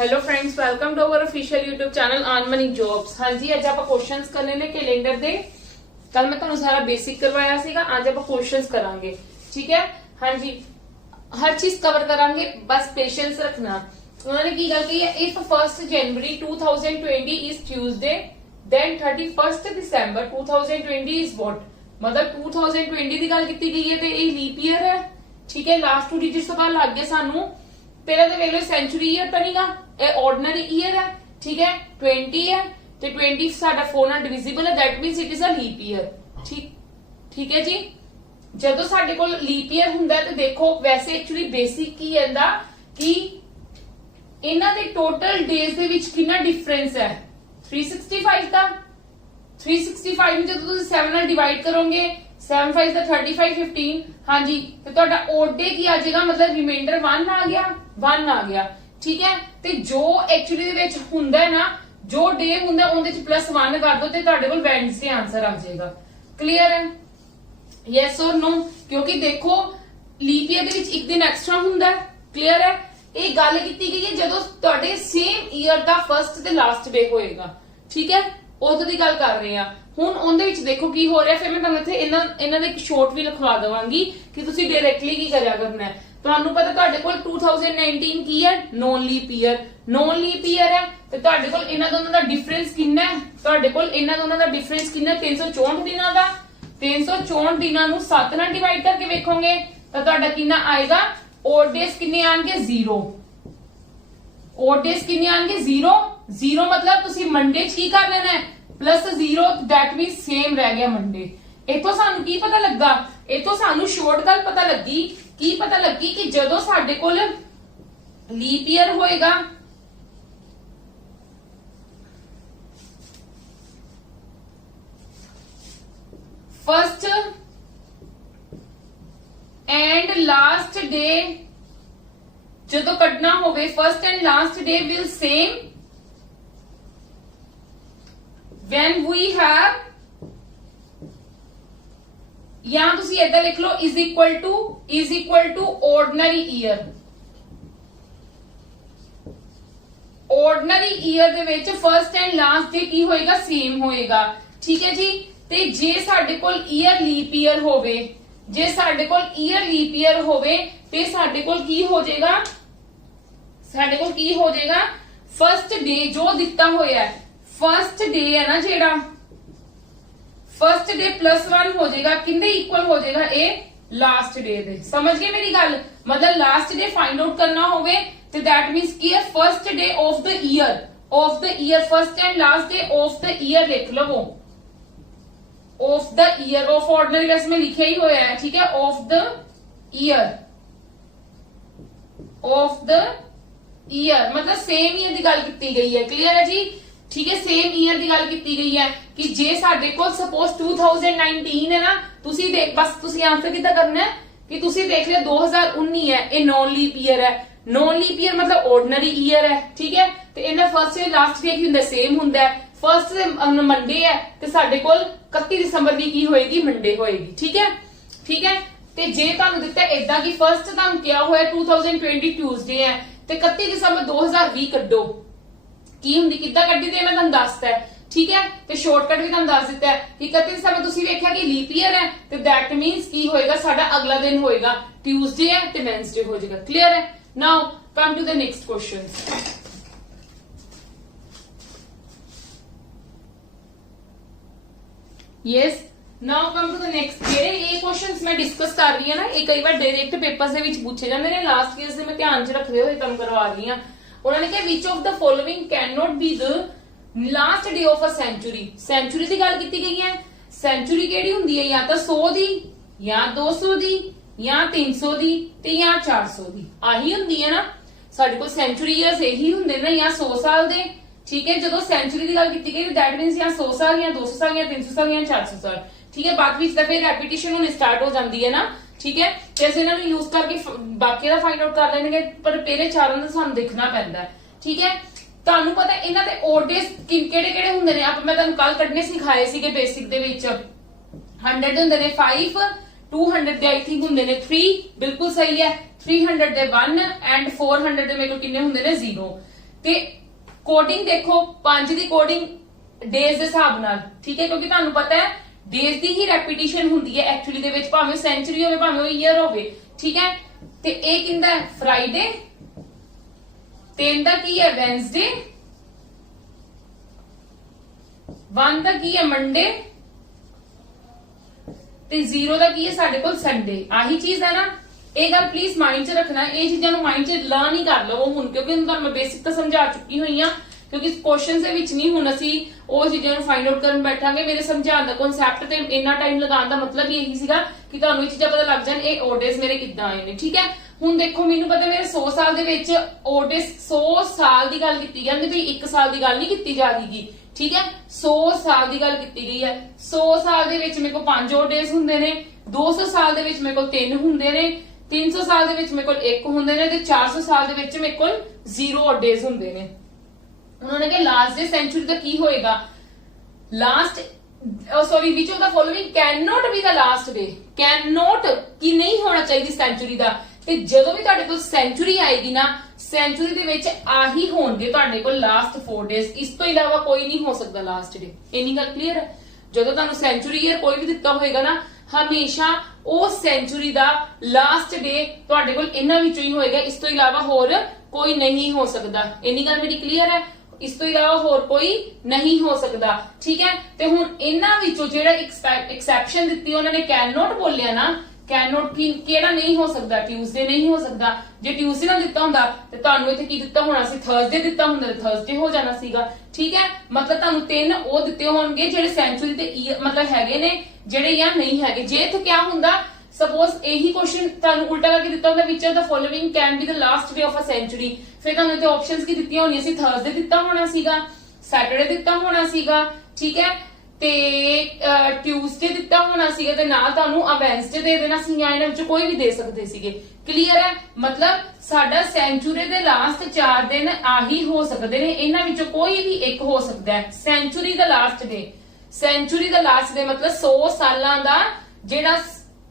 Hello friends, welcome to our official YouTube channel earn money jobs. हाँ जी, ਅੱਜ ਆਪਾਂ ਕੁਐਸਚਨਸ ਕਰਨੇ ਨੇ ਕੈਲੰਡਰ ਦੇ। ਕੱਲ ਮੈਂ ਤੁਹਾਨੂੰ ਸਾਰਾ ਬੇਸਿਕ ਕਰਵਾਇਆ ਸੀਗਾ, ਅੱਜ ਆਪਾਂ ਕੁਐਸਚਨਸ ਕਰਾਂਗੇ। ਠੀਕ ਹੈ, हाँ जी, हर चीज कवर करांगे, बस पेशेंस रखना। उन्होंने की गल की है, if 1 January 2020 is Tuesday then 31 December 2020 is what. मतलब 2020 की गल की गई है तो ये लीप ईयर है। ठीक है, लास्ट 2 डिजिट्स तो पता लग गए सानू। पहले तो वेले सेंचुरी ईयर तो नहींगा, ये ऑर्डिनरी ईयर है। ठीक है, 20 है तो 20 साडा 4 नाल डिविजिबल है, that means it is a leap year. ठीक है जी। ਜਦੋਂ ਸਾਡੇ ਕੋਲ ਲੀਪ ਈਅਰ ਹੁੰਦਾ ਤੇ ਦੇਖੋ ਵੈਸੇ ਐਕਚੁਅਲੀ ਬੇਸਿਕ ਕੀ ਹੁੰਦਾ ਕਿ ਇਹਨਾਂ ਦੇ ਟੋਟਲ ਡੇਜ਼ ਦੇ ਵਿੱਚ ਕਿੰਨਾ ਡਿਫਰੈਂਸ ਹੈ 365 ਦਾ। 365 ਨੂੰ ਜਦੋਂ ਤੁਸੀਂ 7 ਨਾਲ ਡਿਵਾਈਡ ਕਰੋਗੇ 7 5 ਦਾ 35 15, ਹਾਂਜੀ, ਤੇ ਤੁਹਾਡਾ ਓਡ ਡੇ ਕੀ ਆ ਜਾਏਗਾ, ਮਤਲਬ ਰਿਮਾਈਂਡਰ 1 ਆ ਗਿਆ, 1 ਆ ਗਿਆ। ਠੀਕ ਹੈ, ਤੇ ਜੋ ਐਕਚੁਅਲੀ ਦੇ ਵਿੱਚ ਹੁੰਦਾ ਹੈ ਨਾ, ਜੋ ਡੇ ਹੁੰਦਾ ਉਹਦੇ ਚ +1 ਕਰ ਦੋ ਤੇ ਤੁਹਾਡੇ ਕੋਲ ਵੈਡਨਸਡੇ ਆਨਸਰ ਆ ਜਾਏਗਾ। ਕਲੀਅਰ ਹੈ? यस और नो, क्योंकि देखो लीप ईयर ਦੇ ਵਿੱਚ ਇੱਕ ਦਿਨ ਐਕਸਟਰਾ ਹੁੰਦਾ। ਕਲੀਅਰ ਹੈ? ਇਹ ਗੱਲ ਕੀਤੀ ਗਈ ਹੈ ਜਦੋਂ ਤੁਹਾਡੇ ਸੇਮ ਈਅਰ ਦਾ ਫਰਸਟ ਤੇ ਲਾਸਟ ਡੇ ਹੋਏਗਾ। ਠੀਕ ਹੈ, ਉਦੋਂ ਦੀ ਗੱਲ ਕਰ ਰਹੇ ਆ। ਹੁਣ ਉਹਦੇ ਵਿੱਚ ਦੇਖੋ ਕੀ ਹੋ ਰਿਹਾ, ਫਿਰ ਮੈਂ ਤੁਹਾਨੂੰ ਇੱਥੇ ਇਹਨਾਂ ਦੇ ਇੱਕ ਸ਼ੋਰਟ ਵੀ ਲਿਖਵਾ ਦਵਾਂਗੀ ਕਿ ਤੁਸੀਂ ਡਾਇਰੈਕਟਲੀ ਕੀ ਕਰਿਆ ਕਰਨਾ ਹੈ। ਤੁਹਾਨੂੰ ਪਤਾ ਤੁਹਾਡੇ ਕੋਲ 2019 ਕੀ ਹੈ, non leap year. Non leap year ਹੈ ਤੇ ਤੁਹਾਡੇ ਕੋਲ ਇਹਨਾਂ ਦੋਨਾਂ ਦਾ ਡਿਫਰੈਂਸ ਕਿੰਨਾ ਹੈ, ਤੁਹਾਡੇ ਕੋਲ ਇਹਨਾਂ ਦੋਨਾਂ ਦਾ ਡਿਫਰੈਂਸ ਕਿੰਨਾ, 364 ਦਿਨਾਂ ਦਾ। 364 ਦਿਨਾਂ ਨੂੰ 7 ਨਾਲ ਡਿਵਾਈਡ ਕਰਕੇ ਵੇਖੋਗੇ ਤਾਂ ਤੁਹਾਡਾ ਕਿੰਨਾ ਆਏਗਾ, ਓਡ ਡੇਸ ਕਿੰਨੇ ਆਣਗੇ, 0। ਓਡ ਡੇਸ ਕਿੰਨੇ ਆਣਗੇ, 0। 0 ਮਤਲਬ ਤੁਸੀਂ ਮੰਡੇ ਚ ਕੀ ਕਰ ਲੈਣਾ ਹੈ, +0, ਦੈਟ ਮੀਨਸ ਸੇਮ ਰਹਿ ਗਿਆ ਮੰਡੇ। ਇਥੋਂ ਸਾਨੂੰ ਕੀ ਪਤਾ ਲੱਗਾ, ਇਥੋਂ ਸਾਨੂੰ ਸ਼ੋਰਟ ਗੱਲ ਪਤਾ ਲੱਗੀ। ਕੀ ਪਤਾ ਲੱਗੀ ਕਿ ਜਦੋਂ ਸਾਡੇ ਕੋਲ ਲੀਪ ਈਅਰ ਹੋਏਗਾ फर्स्ट एंड लास्ट डे जो कटना होवे, first and last day will same when we have, यहां तुसी ऐसा लिख लो, is equal to ordinary year. Ordinary year दे विच फर्स्ट एंड लास्ट डे की होएगा, सेम होएगा। ठीक है जी। ਤੇ ਜੇ ਸਾਡੇ ਕੋਲ ਈਅਰ ਲੀਪ ਈਅਰ ਹੋਵੇ, ਜੇ ਸਾਡੇ ਕੋਲ ਈਅਰ ਲੀਪ ਈਅਰ ਹੋਵੇ ਤੇ ਸਾਡੇ ਕੋਲ ਕੀ ਹੋ ਜਾਏਗਾ, ਸਾਡੇ ਕੋਲ ਕੀ ਹੋ ਜਾਏਗਾ, ਫਰਸਟ ਡੇ ਜੋ ਦਿੱਤਾ ਹੋਇਆ ਹੈ, ਫਰਸਟ ਡੇ ਹੈ ਨਾ ਜਿਹੜਾ, ਫਰਸਟ ਡੇ +1 ਹੋ ਜਾਏਗਾ, ਕਿੰਦੇ ਇਕੁਅਲ ਹੋ ਜਾਏਗਾ, ਇਹ ਲਾਸਟ ਡੇ ਦੇ। ਸਮਝ ਗਏ ਮੇਰੀ ਗੱਲ? ਮਤਲਬ ਲਾਸਟ ਡੇ ਫਾਈਂਡ ਆਊਟ ਕਰਨਾ ਹੋਵੇ ਤੇ ਦੈਟ ਮੀਨਸ ਕੀ ਹੈ, first day of the year, first and last day of the year ਲਿਖ ਲਵੋ। Of the year, of ordinary वैसे में लिखे ही हुआ है। ठीक है, of the year, of the year मतलब सेम ईयर की गल की गई है। क्लियर है जी? ठीक है, सेम ईयर की गल की गई है कि जे साडे कोल सपोज 2019 है ना, तुसी देख, बस तुसी आंसर कितना करना है कि तुसी देख लिया 2019 है, ये नॉन लीप ईयर है। नॉन लीप ईयर मतलब ऑर्डिनरी ईयर है। ठीक है, तो इनका फर्स्ट से लास्ट डे की हुंदा, सेम हुंदा है। फर्स्ट मंडे है तो साडे कोल 31 दिसंबर की की होएगी, मंडे होएगी। ठीक है, ठीक है। ते जे तुहानू दित्ता इदा कि फर्स्ट तुहानू क्या होया 2020 ट्यूसडे है ते 31 दिसंबर 2020 कड्डो, की हुंदी, किद्दां कड्डी ते मैं तुहानू दसता है। ठीक है, ते शॉर्टकट भी तुहानू दस दित्ता है कि 31 दिसंबर तुसीं वेख्या कि लीप ईयर है ते दैट मीनस की होएगा, साडा अगला दिन होएगा ट्यूसडे है ते वेडनेसडे हो जाएगा। क्लियर है? Now come to the next question. Yes, now come to the next. ਜਿਹੜੇ ਇਹ ਕੁਐਸਚਨਸ ਮੈਂ ਡਿਸਕਸ ਕਰ ਰਹੀ ਹਾਂ ਨਾ, ਇਹ ਕਈ ਵਾਰ ਡਾਇਰੈਕਟ ਪੇਪਰਸ ਦੇ ਵਿੱਚ ਪੁੱਛੇ ਜਾਂਦੇ ਨੇ। ਲਾਸਟ ਈਅਰਸ ਦੇ ਮੈਂ ਧਿਆਨ 'ਚ ਰੱਖਦੇ ਹੋਏ ਕੰਮ ਕਰਵਾ ਰਹੀ ਹਾਂ। ਉਹਨਾਂ ਨੇ ਕਿਹਾ which of the following can not be the last day of a century. Century ਦੀ ਗੱਲ ਕੀਤੀ ਗਈ ਹੈ। ਸੈਂਚੁਰੀ ਕਿਹੜੀ ਹੁੰਦੀ ਹੈ, ਜਾਂ ਤਾਂ 100 ਦੀ, ਜਾਂ 200 ਦੀ, ਜਾਂ 300 ਦੀ ਤੇ ਜਾਂ 400 ਦੀ। ਆਹੀ ਹੁੰਦੀ ਹੈ ਨਾ ਸਾਡੇ ਕੋਲ ਸੈਂਚੁਰੀ ਈਅਰਸ, ਇਹੀ ਹੁੰਦੇ ਨੇ, ਜਾਂ 100 ਸਾਲ ਦੇ। ठीक है, जो सेंचुरी की गल की गई दैट मीनस या 100 साल, या 200 साल, या 300 साल, या 400 साल। ठीक है, बाकी फिर रेपिटेशन होनी स्टार्ट हो जाती है ना। ठीक है, तो असं इन्होंने यूज करके बाकी का फाइंड आउट कर लेंगे, पर पहले चारों का सानू देखना पैंदा है। ठीक है, तुहानू पता इन्हां दे ओड डेज किहड़े-किहड़े हुंदे ने, मैं तुहानू कल कड्ढने सिखाए सीगे बेसिक दे विच। 100 हुंदे ने 5, 200 दे आई थिंक हुंदे ने 3, बिल्कुल सही है। 300 दे 1 एंड 400 दे मेरे को किन्ने हुंदे ने 0। ਤੇ ਕੋਡਿੰਗ देखो 5 ਦੀ ਕੋਡਿंग ਡੇਜ਼ ਦੇ ਹਿਸਾਬ ਨਾਲ, ਠੀਕ ਹੈ, ਕਿਉਂਕਿ ਤੁਹਾਨੂੰ ਪਤਾ ਹੈ ਡੇਜ਼ ਦੀ ਹੀ ਰੈਪੀਟੀਸ਼ਨ ਹੁੰਦੀ ਹੈ ਐਕਚੁਅਲੀ ਦੇ ਵਿੱਚ, ਭਾਵੇਂ ਸੈਂਚੁਰੀ ਹੋਵੇ ਭਾਵੇਂ ਉਹ ਈਅਰ ਹੋਵੇ, ਠੀਕ ਹੈ। ਤੇ ਇਹ ਕਿੰਦਾ ਹੈ ਫਰਾਈਡੇ, 3 ਦਾ ਕੀ ਹੈ ਵੈਨਸਡੇ, 1 ਦਾ ਕੀ ਹੈ ਮੰਡੇ, ਤੇ 0 ਦਾ ਕੀ ਹੈ ਸਾਡੇ ਕੋਲ ਸੰਡੇ। ਆਹੀ ਚੀਜ਼ ਹੈ ਨਾ, ਇਹ ਗੱਲ ਪਲੀਜ਼ ਮਾਈਂਡ 'ਚ ਰੱਖਣਾ, ਇਹ ਚੀਜ਼ਾਂ ਨੂੰ ਮਾਈਂਡ 'ਚ ਲਰਨ ਹੀ ਕਰ ਲਵੋ ਹੁਣ, ਕਿਉਂਕਿ ਹੁਣ ਤੁਹਾਨੂੰ ਮੈਂ ਬੇਸਿਕ ਤਾਂ ਸਮਝਾ ਚੁੱਕੀ ਹੋਈ ਆ, ਕਿਉਂਕਿ ਕੁਐਸਚਨਸ ਦੇ ਵਿੱਚ ਨਹੀਂ ਹੁਣ ਅਸੀਂ ਉਹ ਚੀਜ਼ਾਂ ਨੂੰ ਫਾਈਂਡ ਆਊਟ ਕਰਨ ਬੈਠਾਂਗੇ। ਮੇਰੇ ਸਮਝਾਉਣ ਦਾ ਕਨਸੈਪਟ ਤੇ ਇੰਨਾ ਟਾਈਮ ਲਗਾਉਣ ਦਾ ਮਤਲਬ ਹੀ ਇਹੀ ਸੀਗਾ ਕਿ ਤੁਹਾਨੂੰ ਇਹ ਚੀਜ਼ਾਂ ਪਤਾ ਲੱਗ ਜਾਣ ਇਹ ਓਡੇਸ ਮੇਰੇ ਕਿੱਦਾਂ ਆਏ ਨੇ, ਠੀਕ ਹੈ। ਹੁਣ ਦੇਖੋ ਮੈਨੂੰ ਪਤਾ ਮੇਰੇ 100 ਸਾਲ ਦੇ ਵਿੱਚ ਓਡੇਸ 100 ਸਾਲ ਦੀ ਗੱਲ ਕੀਤੀ ਜਾਂਦੀ ਵੀ 1 ਸਾਲ ਦੀ ਗੱਲ ਨਹੀਂ ਕੀਤੀ ਜਾ ਰਹੀਗੀ, ਠੀਕ ਹੈ। 100 ਸਾਲ ਦੀ ਗੱਲ ਕੀਤੀ ਗਈ ਹੈ। 100 ਸਾਲ ਦੇ ਵਿੱਚ ਮੇਰੇ ਕੋਲ 5 ਓਡੇਸ ਹੁੰਦੇ ਨੇ, 200 ਸਾਲ ਦੇ ਵਿੱਚ ਮੇਰੇ ਕੋਲ 3 ਹੁੰਦੇ ਨੇ, 300 ਸਾਲ ਦੇ ਵਿੱਚ ਮੇਰੇ ਕੋਲ 1 ਹੁੰਦੇ ਨੇ, ਤੇ 400 ਸਾਲ ਦੇ ਵਿੱਚ ਮੇਰੇ ਕੋਲ 0 ਓਡੇਸ ਹੁੰਦੇ ਨੇ। उन्होंने कहा लास्ट डे सेंचुरी का की होएगा, last sorry which of the following can not be the last day, can not की नहीं होना चाहिए सेंचुरी ਦਾ। ਤੇ ਜਦੋਂ ਵੀ ਤੁਹਾਡੇ ਕੋਲ ਸੈਂਚੁਰੀ ਆਏਗੀ ਨਾ, ਸੈਂਚੁਰੀ ਦੇ ਵਿੱਚ ਆਹੀ ਹੋਣਗੇ ਤੁਹਾਡੇ ਕੋਲ ਲਾਸਟ 4 ਡੇਜ਼, ਇਸ ਤੋਂ ਇਲਾਵਾ ਕੋਈ ਨਹੀਂ ਹੋ ਸਕਦਾ ਲਾਸਟ ਡੇ। ਇੰਨੀ ਗੱਲ ਕਲੀਅਰ ਹੈ। ਜਦੋਂ ਤੁਹਾਨੂੰ ਸੈਂਚੁਰੀ ਈਅਰ ਕੋਈ ਵੀ ਦਿੱਤਾ ਹੋਏਗਾ ਨਾ, ਹਮੇਸ਼ਾ ਉਹ ਸੈਂਚੁਰੀ ਦਾ ਲਾਸਟ ਡੇ ਤੁਹਾਡੇ ਕੋਲ ਇਹਨਾਂ ਵਿੱਚੋਂ ਹੀ ਹੋਏਗਾ, ਇਸ ਤੋਂ ਇਲਾਵਾ ਹੋਰ ਕੋਈ ਨਹੀਂ ਹੋ ਸਕਦਾ। ਇੰਨੀ ਗੱਲ ਮੇਰੀ ਕਲੀਅਰ ਹੈ। ਇਸ ਤੋਂ ਇਲਾਵਾ ਹੋਰ ਕੋਈ ਨਹੀਂ ਹੋ ਸਕਦਾ, ਠੀਕ ਹੈ। ਤੇ ਹੁਣ ਇਹਨਾਂ ਵਿੱਚੋਂ ਜਿਹੜਾ ਐਕਸੈਪਸ਼ਨ ਦਿੱਤੀ ਉਹਨਾਂ ਨੇ ਕੈਨ ਨੋਟ ਬੋਲਿਆ ਨਾ, ਕੈਨ ਨੋਟ ਕਿਹੜਾ ਨਹੀਂ ਹੋ ਸਕਦਾ, ਟਿਊਜ਼ਡੇ ਨਹੀਂ ਹੋ ਸਕਦਾ। ਜੇ ਟਿਊਜ਼ਡੇ ਨਾਲ ਦਿੱਤਾ ਹੁੰਦਾ ਤੇ ਤੁਹਾਨੂੰ ਇੱਥੇ ਕੀ ਦਿੱਤਾ ਹੋਣਾ ਸੀ, ਥਰਸਡੇ ਦਿੱਤਾ ਹੁੰਦਾ ਤੇ ਥਰਸਡੇ ਹੋ ਜਾਣਾ ਸੀਗਾ, ਠੀਕ ਹੈ। ਮਤਲਬ ਤੁਹਾਨੂੰ 3 ਉਹ ਦਿੱਤੇ ਹੋਣਗੇ ਜਿਹੜੇ ਸੈਂਚੁਰੀ ਤੇ ਮਤਲਬ ਹੈਗੇ ਨੇ, ਜਿਹੜੇ ਜਾਂ ਨਹੀਂ ਹੈਗੇ। ਜੇ ਇੱਥੇ ਕਿਆ ਹੁੰਦਾ, ਸਪੋਜ਼ ਇਹੀ ਕੁਐਸਚਨ ਤੁਹਾਨੂੰ ਉਲਟਾ ਕਰਕੇ ਦਿੱਤਾ ਹੁੰਦਾ which of the following can be the last day of a century, ਫਿਰ ਤੁਹਾਨੂੰ ਇੱਥੇ ਆਪਸ਼ਨਸ ਕੀ ਦਿੱਤੀਆਂ ਹੋਣੀਆਂ ਸੀ, ਥਰਸਡੇ ਦਿੱਤਾ ਹੋਣਾ ਸੀਗਾ, ਸੈਟਰਡੇ ਦਿੱਤਾ ਹੋਣਾ ਸੀਗਾ, ਠੀਕ ਹੈ, ਤੇ ਟਿਊਜ਼ਡੇ ਦਿੱਤਾ ਹੋਣਾ ਸੀਗਾ, ਤੇ ਨਾਲ ਤੁਹਾਨੂੰ ਆ ਵੈਨਸਡੇ ਦੇ ਦੇਣਾ ਸੀ, ਜਾਂ ਇਹਨਾਂ ਵਿੱਚੋਂ ਕੋਈ ਵੀ ਦੇ ਸਕਦੇ ਸੀਗੇ। ਕਲੀਅਰ ਹੈ। ਮਤਲਬ ਸਾਡਾ ਸੈਂਚੁਰੀ ਦੇ ਲਾਸਟ 4 ਦਿਨ ਆਹੀ ਹੋ ਸਕਦੇ ਨੇ, ਇਹਨਾਂ ਵਿੱਚੋਂ ਕੋਈ ਵੀ ਇੱਕ ਹੋ ਸਕਦਾ ਹੈ। ਸੈਂਚੁਰੀ ਦਾ ਲਾਸਟ ਡੇ, ਸੈਂਚੁਰੀ ਦਾ ਲਾਸਟ ਡੇ ਮਤਲਬ 100 ਸਾਲਾਂ ਦਾ ਜਿਹੜਾ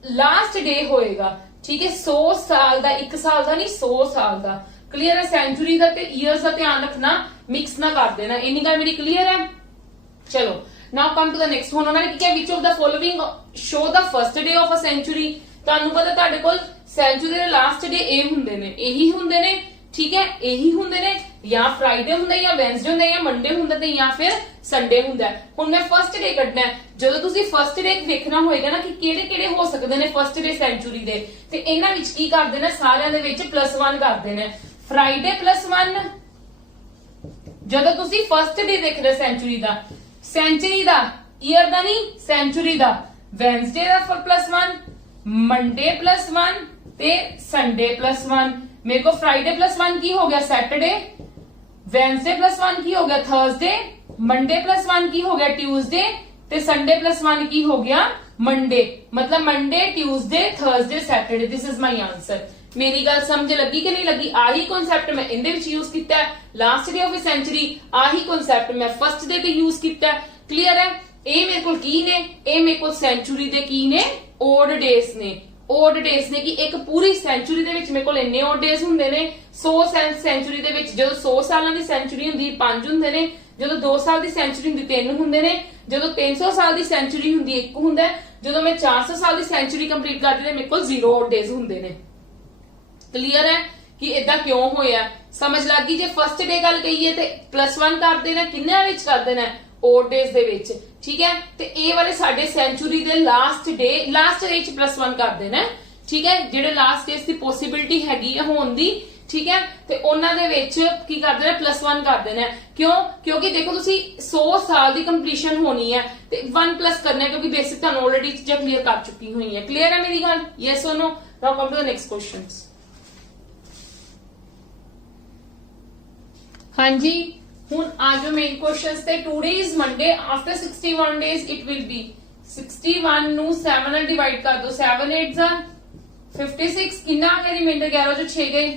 ਲਾਸਟ ਡੇ ਹੋਏਗਾ, ਠੀਕ ਹੈ। 100 ਸਾਲ ਦਾ, 1 ਸਾਲ ਦਾ ਨਹੀਂ, 100 ਸਾਲ ਦਾ। ਕਲੀਅਰ ਹੈ। ਸੈਂਚੁਰੀ ਦਾ ਤੇ ਈਅਰਸ ਦਾ ਧਿਆਨ ਰੱਖਣਾ, ਮਿਕਸ ਨਾ ਕਰ ਦੇਣਾ। ਇੰਨੀ ਗੱਲ ਮੇਰੀ ਕਲੀਅਰ ਹੈ। ਚਲੋ ਨਾਓ ਕਮ ਟੂ ਦ ਨੈਕਸਟ। ਹੁਣ ਉਹਨਾਂ ਨੇ ਕੀ ਕਿਹਾ, which of the following show the first day of a century. ਤੁਹਾਨੂੰ ਪਤਾ ਤੁਹਾਡੇ ਕੋਲ ਸੈਂਚੁਰੀ ਦੇ ਲਾਸਟ ਡੇ ਇਹ ਹੁੰਦੇ ਨੇ, ਇਹੀ ਹੁੰਦੇ ਨੇ, ਠੀਕ ਹੈ, ਇਹੀ ਹੁੰਦੇ ਨੇ, ਜਾਂ ਫਰਾਈਡੇ ਹੁੰਦਾ, ਜਾਂ ਵੈਨਸਡੇ ਹੁੰਦਾ, ਜਾਂ ਮੰਡੇ ਹੁੰਦਾ, ਤੇ ਜਾਂ ਫਿਰ ਸੰਡੇ ਹੁੰਦਾ। ਹੁਣ ਮੈਂ ਫਰਸਟ ਡੇ ਕੱਢਣਾ ਹੈ। ਜਦੋਂ ਤੁਸੀਂ ਫਰਸਟ ਡੇ ਦੇਖਣਾ ਹੋਏਗਾ ਨਾ ਕਿ ਕਿਹੜੇ ਕਿਹੜੇ ਹੋ ਸਕਦੇ ਨੇ ਫਰਸਟ ਡੇ ਸੈਂਚੁਰੀ ਦੇ, ਤੇ ਇਹਨਾਂ ਵਿੱਚ ਕੀ ਕਰਦੇ ਨੇ, ਸਾਰਿਆਂ ਦੇ ਵਿੱਚ +1 ਕਰਦੇ ਨੇ। ਫਰਾਈਡੇ +1, ਜਦੋਂ ਤੁਸੀਂ ਫਰਸਟ ਡੇ ਦੇਖ ਰਹੇ ਸੈਂਚੁਰੀ ਦਾ, ਸੈਂਚੁਰੀ ਦਾ, ਈਅਰ ਦਾ ਨਹੀਂ, ਸੈਂਚੁਰੀ ਦਾ, ਵੈਨਸਡੇ ਦਾ +1, ਮੰਡੇ +1 ਤੇ ਸੰਡੇ +1। मेरे को फ्राइडे +1 की हो गया सैटरडे, वेडनेसडे +1 की हो गया थर्सडे, मंडे +1 की हो गया ट्यूसडे, ते संडे +1 की हो गया मंडे। मतलब Monday, Tuesday, Thursday, Saturday. This is my answer. मेरी गल समझ लगी कि नहीं लगी? आही कॉन्सेप्ट मैं इनदे विच यूज कीता है। Last day of a century आही कॉन्सेप्ट मैं फर्स्ट डे ते यूज कीता है। क्लियर है? ए मेरे को की ने, ए मेरे को सेंचुरी दे की ने, ओड डेज ने। ओड डेज ने कि एक पूरी सेंचुरी दे विच मेरे कोल इन्ने ओड डेज हुंदे ने। 100 सेंचुरी दे विच जदों 100 सालां दी सेंचुरी हुंदी 5 हुंदे ने, जदों 2 साल दी सेंचुरी हुंदी 3 हुंदे ने, जदों 300 साल दी सेंचुरी हुंदी 1 हुंदा है, जदों मैं 400 साल दी सेंचुरी कंप्लीट करदी ते मेरे कोल 0 ओड डेज हुंदे ने। क्लियर है कि इदा क्यों होया? समझ लग गई? जे फर्स्ट डे गल कहीए ते +1 कर देना, किन्ने विच कर देना? ओड डेज दे विच। ठीक है, ते ए वाले साडे सेंचुरी दे लास्ट डे च +1 कर देना। ठीक है, जेडे लास्ट डेज दी पॉसिबिलिटी हैगी है होण दी, ठीक है, ते ओना दे विच की कर देना? +1 कर देना। क्यों? क्योंकि देखो तुसी 100 साल दी कंप्लीशन होनी है ते 1 प्लस करना है, क्योंकि बेसिक तुहानू ऑलरेडी चीज़ां क्लियर कर चुकी हुई है। क्लियर है मेरी गल? यस और no? Now come to the next questions. हाँ जी, हुन आज मेन क्वेश्चंस थे। Today is Monday, after 61 days it will be 61 नु 7 ਨਾਲ डिवाइड कर दो, 7 8 जा 56, कितना आ गया रिमाइंडर? 11 जो 6 गए,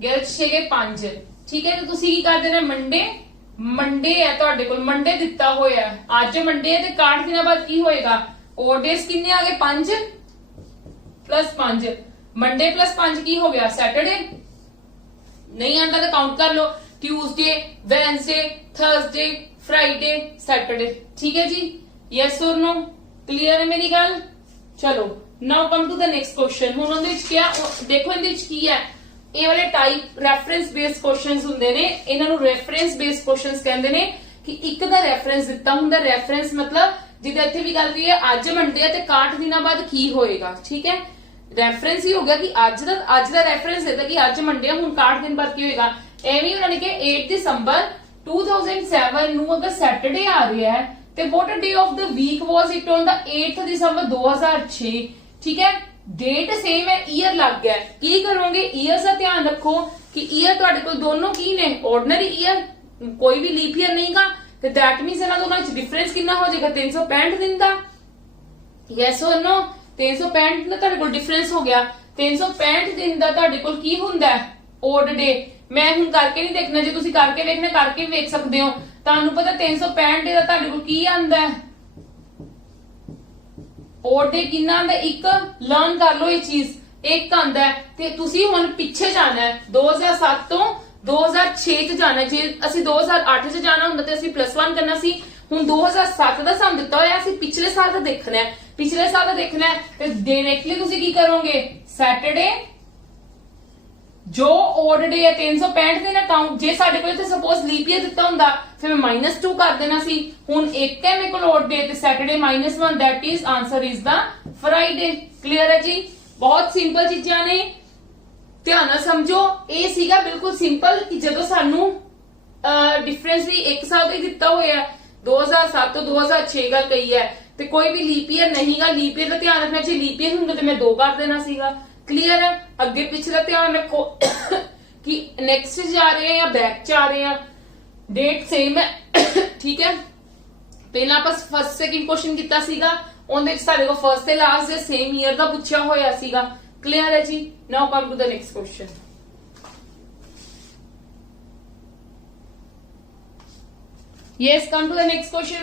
11 6 गए 5। ठीक है, तो तुसी की कर देना? मंडे है तुहाडे कोल, मंडे दिता होया है, आज मंडे है ते 61 दिनों बाद की होएगा? ओड डेज कितने आ गए? 5 + 5, मंडे + 5 की हो गया? सैटरडे। नहीं आता तो काउंट कर लो। Tuesday, Wednesday, Thursday, Friday, Saturday. ठीक है जी, यस और नो, क्लियर है मेरी गल? चलो now come to the next question. हुण उहदे विच क्या देखो, इहदे विच की है, ਇਹ ਵਾਲੇ ਟਾਈਪ ਰੈਫਰੈਂਸ ਬੇਸਡ ਕੁਐਸਚਨਸ ਹੁੰਦੇ ਨੇ, ਇਹਨਾਂ ਨੂੰ ਰੈਫਰੈਂਸ ਬੇਸਡ ਕੁਐਸਚਨਸ ਕਹਿੰਦੇ ਨੇ ਕਿ ਇੱਕ ਦਾ ਰੈਫਰੈਂਸ ਦਿੱਤਾ ਹੁੰਦਾ। ਰੈਫਰੈਂਸ ਮਤਲਬ ਜਿੱਦਾਂ ਇੱਥੇ ਵੀ ਗੱਲ ਕਰੀ ਹੈ ਅੱਜ ਮੰਡੇ ਆ ਤੇ 61 ਦਿਨਾਂ ਬਾਅਦ ਕੀ ਹੋਏਗਾ। ਠੀਕ ਹੈ, ਰੈਫਰੈਂਸ ਹੀ ਹੋ ਗਿਆ ਕਿ ਅੱਜ ਦਾ ਰੈਫਰੈਂਸ ਦਿੱਤਾ ਕਿ ਅੱਜ ਮੰਡੇ ਆ, ਹੁਣ 61 ਦਿਨ ਬਾਅਦ ਕੀ ਹੋਏਗਾ। ਐਵੇਂ ਉਹਨਾਂ ਨੇ ਕਿ 8 ਦਸੰਬਰ 2007 ਨੂੰ ਅਗਰ ਸੈਟਰਡੇ ਆ ਰਿਹਾ ਹੈ ਤੇ what day of the week was it on the 8th ਦਸੰਬਰ 2006। ਠੀਕ ਹੈ, डेट सेम है, ईयर लग गया, की करोगे ईयर का ध्यान रखो कि ईयर ਤੁਹਾਡੇ ਕੋਲ दोनों की ने ऑर्डिनरी ईयर, कोई भी लीप ईयर नहीं का, ਤੇ दैट मींस ਇਹਨਾਂ ਦੋਨਾਂ ਵਿੱਚ डिफरेंस कितना हो जाएगा 365 दिन ਦਾ। यस और नो, 365 ਦਾ ਤੁਹਾਡੇ ਕੋਲ डिफरेंस हो गया। 365 दिन ਦਾ ਤੁਹਾਡੇ ਕੋਲ ਕੀ ਹੁੰਦਾ ਹੈ ਓਡ ਡੇ। ਮੈਂ ਹੁਣ ਕਰਕੇ ਨਹੀਂ ਦੇਖਣਾ, ਜੇ ਤੁਸੀਂ ਕਰਕੇ ਵੇਖਣਾ ਕਰਕੇ ਵੀ ਵੇਖ ਸਕਦੇ ਹੋ। ਤੁਹਾਨੂੰ ਪਤਾ 365 ਡੇ ਦਾ ਤੁਹਾਡੇ ਕੋਲ ਕੀ ਆਂਦਾ ਹੈ ਓਡ ਡੇ ਕਿੰਨਾ ਆਂਦਾ, ਇੱਕ ਲਰਨ ਕਰ ਲਓ ਇਹ ਚੀਜ਼, ਇੱਕ ਆਂਦਾ ਹੈ। ਤੇ ਤੁਸੀਂ ਹੁਣ ਪਿੱਛੇ ਜਾਣਾ ਹੈ 2007 ਤੋਂ 2006 ਚ ਜਾਣਾ ਹੈ। ਜੇ ਅਸੀਂ 2008 ਚ ਜਾਣਾ ਹੁੰਦਾ ਤੇ ਅਸੀਂ +1 ਕਰਨਾ ਸੀ। ਹੁਣ 2007 ਦਾ ਸਾਨੂੰ ਦਿੱਤਾ ਹੋਇਆ, ਅਸੀਂ ਪਿਛਲੇ ਸਾਲ ਦਾ ਦੇਖਣਾ ਹੈ। ਪਿਛਲੇ ਸਾਲ ਦਾ ਦੇਖਣਾ ਹੈ ਤੇ ਡਾਇਰੈਕਟਲੀ ਤੁਸੀਂ ਕੀ ਕਰੋਗੇ, ਸੈਟਰਡੇ जो ओड डे है 365 दिन अकाउंट, जे साडे कोल इत्थे सपोज लीप ईयर दित्ता हुंदा फिर मैं -2 कर देना सी। हुण एक है मेरे कोल ओड डे ते Saturday -1, that is answer is the Friday. Clear है जी, बहुत सिंपल चीजां ने, ध्यान नाल समझो। ये सीगा बिल्कुल सिंपल कि जदों सानू डिफरेंस भी 1 साल का ही दित्ता होया है, 2007 तो 2006 गल कही है, ते कोई भी लीप ईयर नहीं गा। लीप ईयर का ध्यान रखना, जे लीप ईयर हुंदा ते मैं 2 कर देना सीगा। क्लियर है, अगे पिछला ध्यान रखो कि नेक्स्ट जा रहे हैं या बैक च आ रहे हैं, डेट सेम है। ठीक है, पहला आप फर्स्ट सेकंड क्वेश्चन किया सीगा, ਉਹਦੇ ਵਿੱਚ ਸਾਡੇ ਕੋਲ ਫਰਸਟ ਤੇ ਲਾਸਟ ਦੇ ਸੇਮ ਈਅਰ ਦਾ ਪੁੱਛਿਆ ਹੋਇਆ ਸੀਗਾ। ਕਲੀਅਰ ਹੈ ਜੀ, now come to the next question. Yes, come to the next question.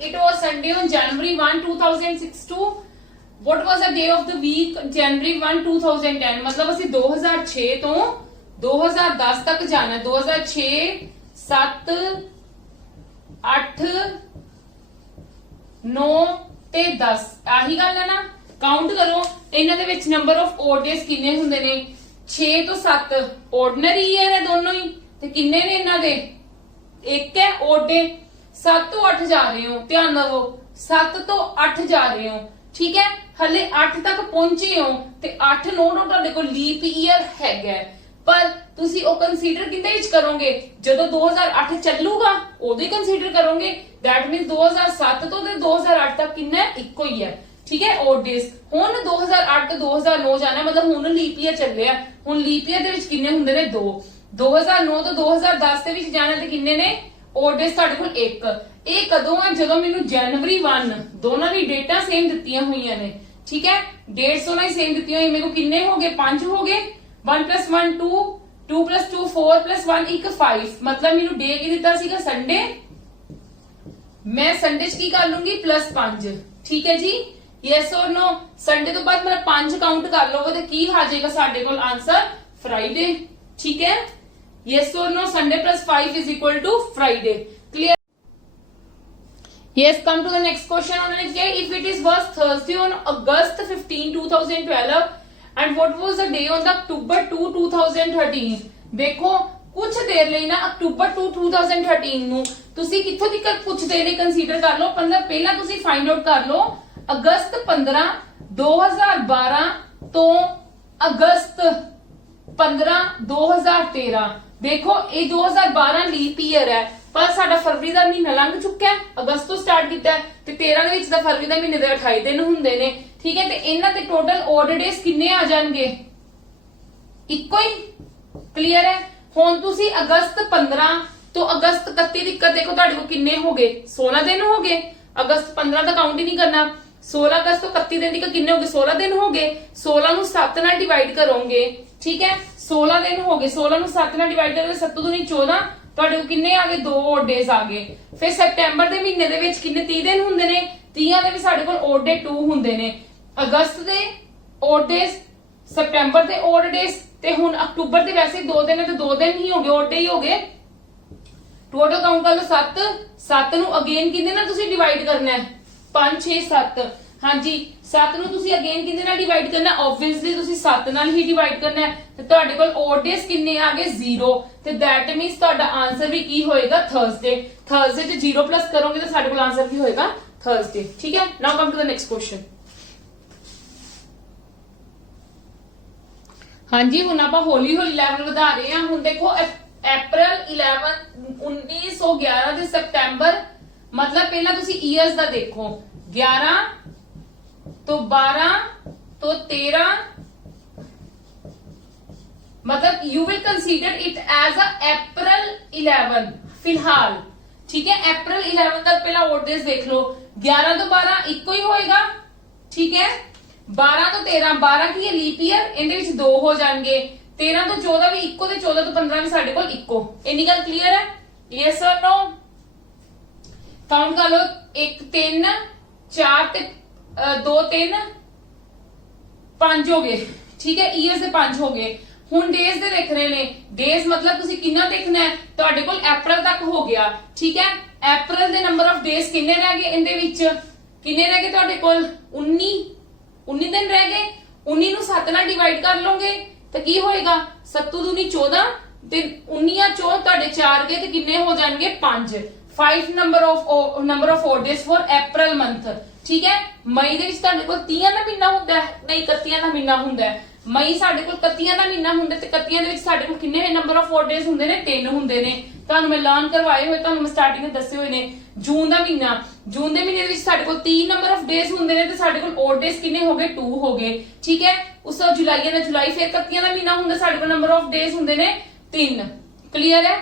It was Sunday on January 1, 2006 to what was the day of the week January 1, 2010। मतलब ਅਸੀਂ 2006 ਤੋਂ 2010 ਤੱਕ ਜਾਣਾ। 2006 7 8 9 ਤੇ 10 ਆਹੀ ਗੱਲ ਹੈ ਨਾ। ਕਾਊਂਟ ਕਰੋ ਇਹਨਾਂ ਦੇ ਵਿੱਚ ਨੰਬਰ ਆਫ ਓਡ ਡੇਜ਼ ਕਿੰਨੇ ਹੁੰਦੇ ਨੇ। 6 ਤੋਂ 7 ਆਰਡੀਨਰੀ ਈਅਰ ਹੈ ਦੋਨੋਂ ਹੀ, ਤੇ ਕਿੰਨੇ ਨੇ ਇਹਨਾਂ ਦੇ एक है ओड डे। 7 ਤੋਂ 8 ਜਾ ਰਹੇ ਹੋ, ਧਿਆਨ ਦਿਓ 7 ਤੋਂ 8 ਜਾ ਰਹੇ ਹੋ। ਠੀਕ ਹੈ, ਹਲੇ 8 ਤੱਕ ਪਹੁੰਚੇ ਹੋ ਤੇ 8 9 ਨੂੰ ਤੁਹਾਡੇ ਕੋਲ ਲੀਪ ਈਅਰ ਹੈਗਾ, ਪਰ ਤੁਸੀਂ ਉਹ ਕੰਸੀਡਰ ਕਿੰਦੇ ਵਿੱਚ ਕਰੋਗੇ ਜਦੋਂ 2008 ਚੱਲੂਗਾ ਉਦੋਂ ਹੀ ਕੰਸੀਡਰ ਕਰੋਗੇ। ਦੈਟ ਮੀਨਸ 2007 ਤੋਂ ਤੇ 2008 ਤੱਕ ਕਿੰਨਾ ਇੱਕੋ ਹੀ ਹੈ। ਠੀਕ ਹੈ, ਓਡ ਡੇਜ਼। ਹੁਣ 2008 ਤੋਂ 2009 ਜਾਣਾ, ਮਤਲਬ ਹੁਣ ਲੀਪ ਈਅਰ ਚੱਲਿਆ। ਹੁਣ ਲੀਪ ਈਅਰ ਦੇ ਵਿੱਚ ਕਿੰਨੇ ਹੁੰਦੇ ਨੇ 2। 2009 ਤੋਂ 2010 ਦੇ ਵਿੱਚ ਜਾਣਾ ਤੇ ਕਿੰਨੇ ਨੇ ਓਡ ਡੇਜ਼ ਤੁਹਾਡੇ ਕੋਲ 1। ਇਹ ਕਦੋਂ ਆ, ਜਦੋਂ ਮੈਨੂੰ ਜਨਵਰੀ 1, ਦੋਨਾਂ ਦੀ ਡੇਟਾਂ ਸੇਮ ਦਿੱਤੀਆਂ ਹੋਈਆਂ ਨੇ। ਠੀਕ ਹੈ, ਡੇਟਸ ਉਹਨਾਂ ਹੀ ਸੇਮ ਦਿੱਤੀਆਂ ਹੋਈਆਂ। ਮੇਰੇ ਕੋਲ ਕਿੰਨੇ ਹੋ ਗਏ 5 ਹੋ ਗਏ। 1 + 1 2, 2 + 2 4 + 1 1 5। मतलब ਮੈਨੂੰ ਡੇ ਕੀ ਦਿੱਤਾ ਸੀਗਾ ਸੰਡੇ, ਮੈਂ ਸੰਡੇ ਚ ਕੀ ਕਰ ਲੂੰਗੀ +5। ਠੀਕ ਹੈ ਜੀ, ਯੈਸ ਔਰ ਨੋ। ਸੰਡੇ ਤੋਂ ਬਾਅਦ ਮੇਰਾ 5 ਕਾਊਂਟ ਕਰ ਲਓਗੇ ਤੇ ਕੀ ਆ ਜਾਏਗਾ ਸਾਡੇ ਕੋਲ ਆਨਸਰ ਫਰਾਈਡੇ। ठीक है, yes or no, Sunday + 5 = Friday। Clear? Yes, come to the next question on it. If it is was Thursday on August 15, 2012 and what was the day on the October 2, 2013। देखो कुछ देर ਲਈ ਨਾ October 2, 2013 ਨੂੰ ਤੁਸੀਂ ਕਿੱਥੋਂ ਤੱਕ ਕੁਝ ਦੇਰ ਲਈ ਕੰਸੀਡਰ ਕਰ ਲਓ। मतलब ਪਹਿਲਾਂ ਤੁਸੀਂ ਫਾਈਂਡ ਆਊਟ ਕਰ ਲਓ ਅਗਸਤ 15 2012 ਤੋਂ ਅਗਸਤ 15 2013। ਦੇਖੋ ਇਹ 2012 ਲੀਪ ਈਅਰ ਹੈ, ਪਰ ਸਾਡਾ ਫਰਵਰੀ ਦਾ ਮਹੀਨਾ ਲੰਘ ਚੁੱਕਾ ਹੈ। ਅਗਸਤ ਤੋਂ ਸਟਾਰਟ ਕੀਤਾ ਤੇ 13 ਦੇ ਵਿੱਚ ਦਾ ਫਰਵਰੀ ਦਾ ਮਹੀਨੇ ਦੇ 28 ਦਿਨ ਹੁੰਦੇ ਨੇ। ਠੀਕ ਹੈ, ਤੇ ਇਹਨਾਂ ਦੇ ਟੋਟਲ ਓਡ ਡੇਜ਼ ਕਿੰਨੇ ਆ ਜਾਣਗੇ ਇੱਕੋ ਹੀ। ਕਲੀਅਰ ਹੈ, ਹੁਣ ਤੁਸੀਂ ਅਗਸਤ 15 ਤੋਂ ਅਗਸਤ 31 ਤੱਕ ਦੇਖੋ ਤੁਹਾਡੇ ਕੋਲ ਕਿੰਨੇ ਹੋ ਗਏ 16 ਦਿਨ ਹੋ ਗਏ। ਅਗਸਤ 15 ਦਾ ਕਾਊਂਟ ਹੀ ਨਹੀਂ ਕਰਨਾ। 16 ਅਗਸਤ ਤੋਂ 31 ਦਿਨ ਤੱਕ ਕਿੰਨੇ ਹੋ ਗਏ 16 ਦਿਨ ਹੋ ਗਏ। 16 ਨੂੰ 7 ਨਾਲ ਡਿਵਾਈਡ ਕਰੋਗੇ। ਠੀਕ ਹੈ, 16 ਦਿਨ ਹੋ ਗਏ। 16 ਨੂੰ 7 ਨਾਲ ਡਿਵਾਈਡ ਕਰੋਗੇ 7 ਦੂਣੀ 14, ਤੁਹਾਡੇ ਕੋਲ ਕਿੰਨੇ ਆ ਗਏ 2 ਓਡ ਡੇਜ਼ ਆ ਗਏ। ਫਿਰ ਸੈਪਟੈਂਬਰ ਦੇ ਮਹੀਨੇ ਦੇ ਵਿੱਚ ਕਿੰਨੇ 30 ਦਿਨ ਹੁੰਦੇ ਨੇ। 30 ਦੇ ਵੀ ਸਾਡੇ ਕੋਲ ਓਡ ਡੇ 2 ਹੁੰਦੇ ਨੇ। ਅਗਸਤ ਦੇ ਓਡ ਡੇਜ਼, ਸੈਪਟੈਂਬਰ ਦੇ ਓਡ ਡੇਜ਼, ਤੇ ਹੁਣ ਅਕਤੂਬਰ ਦੇ ਵੈਸੇ 2 ਦਿਨ ਤੇ 2 ਦਿਨ ਹੀ ਹੋ ਗਏ ਓਡ ਡੇ ਹੀ ਹੋ ਗਏ। ਟੋਟਲ ਕਾਊਂਟ ਕਰ ਲਓ 7 7 ਨੂੰ ਅਗੇਨ ਕਿੰਨੇ ਨਾਲ ਤੁਸੀਂ ਡਿਵਾਈਡ ਕਰਨਾ ਹੈ 5 6 7 ਹਾਂਜੀ 7 ਨੂੰ ਤੁਸੀਂ ਅਗੇਨ ਕਿੰਨੇ ਨਾਲ ਡਿਵਾਈਡ ਕਰਨਾ ਆਬਵੀਅਸਲੀ ਤੁਸੀਂ 7 ਨਾਲ ਹੀ ਡਿਵਾਈਡ ਕਰਨਾ ਹੈ ਤੇ ਤੁਹਾਡੇ ਕੋਲ ਓਡ ਡੇਜ਼ ਕਿੰਨੇ ਆ ਗਏ 0 ਤੇ ਦੈਟ ਮੀਨਸ ਤੁਹਾਡਾ ਆਨਸਰ ਵੀ ਕੀ ਹੋਏਗਾ ਥਰਸਡੇ ਚ 0 ਪਲੱਸ ਕਰੋਗੇ ਤਾਂ ਸਾਡੇ ਕੋਲ ਆਨਸਰ ਕੀ ਹੋਏਗਾ ਥਰਸਡੇ ਠੀਕ ਹੈ now come to the next question ਹਾਂਜੀ ਹੁਣ ਆਪਾਂ ਹੌਲੀ ਹੌਲੀ ਲੈਵਲ ਵਧਾ ਰਹੇ ਹਾਂ ਹੁਣ ਦੇਖੋ ਅਪ੍ਰੈਲ 11 1911 ਤੇ ਸਤੰਬਰ मतलब पहला तुसी ईयर्स दा देखो 11 तो 12 तो 13 मतलब you will consider it as a April 11 फिलहाल ठीक है अप्रैल 11 का पहला ओड डेज देख लो 11 तो 12 इको ही होएगा ठीक है 12 तो 13 12 की लीप ईयर इहदे विच 2 हो जाएंगे 13 तो 14 भी इको ते 14 तो 15 भी साडे कोल इको इन्नी गल क्लियर है यस और नो काउंट कर लो 1 3 4 ते 2 3 5 हो गए ठीक है ईयर्स दे 5 हो गए हुण डेज दे देख रहे ने डेज मतलब तुसी कितना देखना है तुहाडे कोल अप्रैल तक हो गया ठीक है अप्रैल दे नंबर ऑफ डेज किन्ने रह गए इनदे विच किन्ने रह गए तुहाडे कोल 19 दिन रह गए 19 ਨੂੰ 7 ਨਾਲ ਡਿਵਾਈਡ ਕਰ ਲਓਗੇ ਤਾਂ ਕੀ ਹੋਏਗਾ 7 दूनी 14 ਤੇ 19 ਚੋਂ ਤੁਹਾਡੇ 4 ਗਏ ਤੇ ਕਿੰਨੇ ਹੋ ਜਾਣਗੇ 5 5 number of odd days for April month ठीक है मई ਦੇ ਵਿੱਚ ਤੁਹਾਡੇ ਕੋਲ 30 ਦਾ ਮਹੀਨਾ ਹੁੰਦਾ ਹੈ ਨਹੀਂ 31 ਦਾ ਮਹੀਨਾ ਹੁੰਦਾ ਹੈ ਮਈ ਸਾਡੇ ਕੋਲ 31 ਦਾ ਮਹੀਨਾ ਹੁੰਦਾ ਤੇ 31 ਦੇ ਵਿੱਚ ਸਾਡੇ ਕੋਲ ਕਿੰਨੇ ਨੰਬਰ ਆਫ odd days ਹੁੰਦੇ ਨੇ 3 ਹੁੰਦੇ ਨੇ ਤੁਹਾਨੂੰ ਮੈਂ ਲਰਨ ਕਰਵਾਏ ਹੋਏ ਤੁਹਾਨੂੰ ਮੈਂ ਸਟਾਰਟਿੰਗ ਵਿੱਚ ਦੱਸੇ ਹੋਏ ਨੇ ਜੂਨ ਦਾ ਮਹੀਨਾ ਜੂਨ ਦੇ ਮਹੀਨੇ ਦੇ ਵਿੱਚ ਸਾਡੇ ਕੋਲ 3 ਨੰਬਰ ਆਫ ਡੇਜ਼ ਹੁੰਦੇ ਨੇ ਤੇ ਸਾਡੇ ਕੋਲ odd days ਕਿੰਨੇ ਹੋ ਗਏ 2 ਹੋ ਗਏ ਠੀਕ ਹੈ ਉਸ ਤੋਂ ਜੁਲਾਈ ਦਾ ਜੁਲਾਈ ਫਿਰ 31 ਦਾ ਮਹੀਨਾ ਹੁੰਦਾ ਸਾਡੇ ਕੋਲ ਨੰਬਰ ਆਫ ਡੇਜ਼ ਹੁੰਦੇ ਨੇ 3 ਕਲੀਅਰ ਹੈ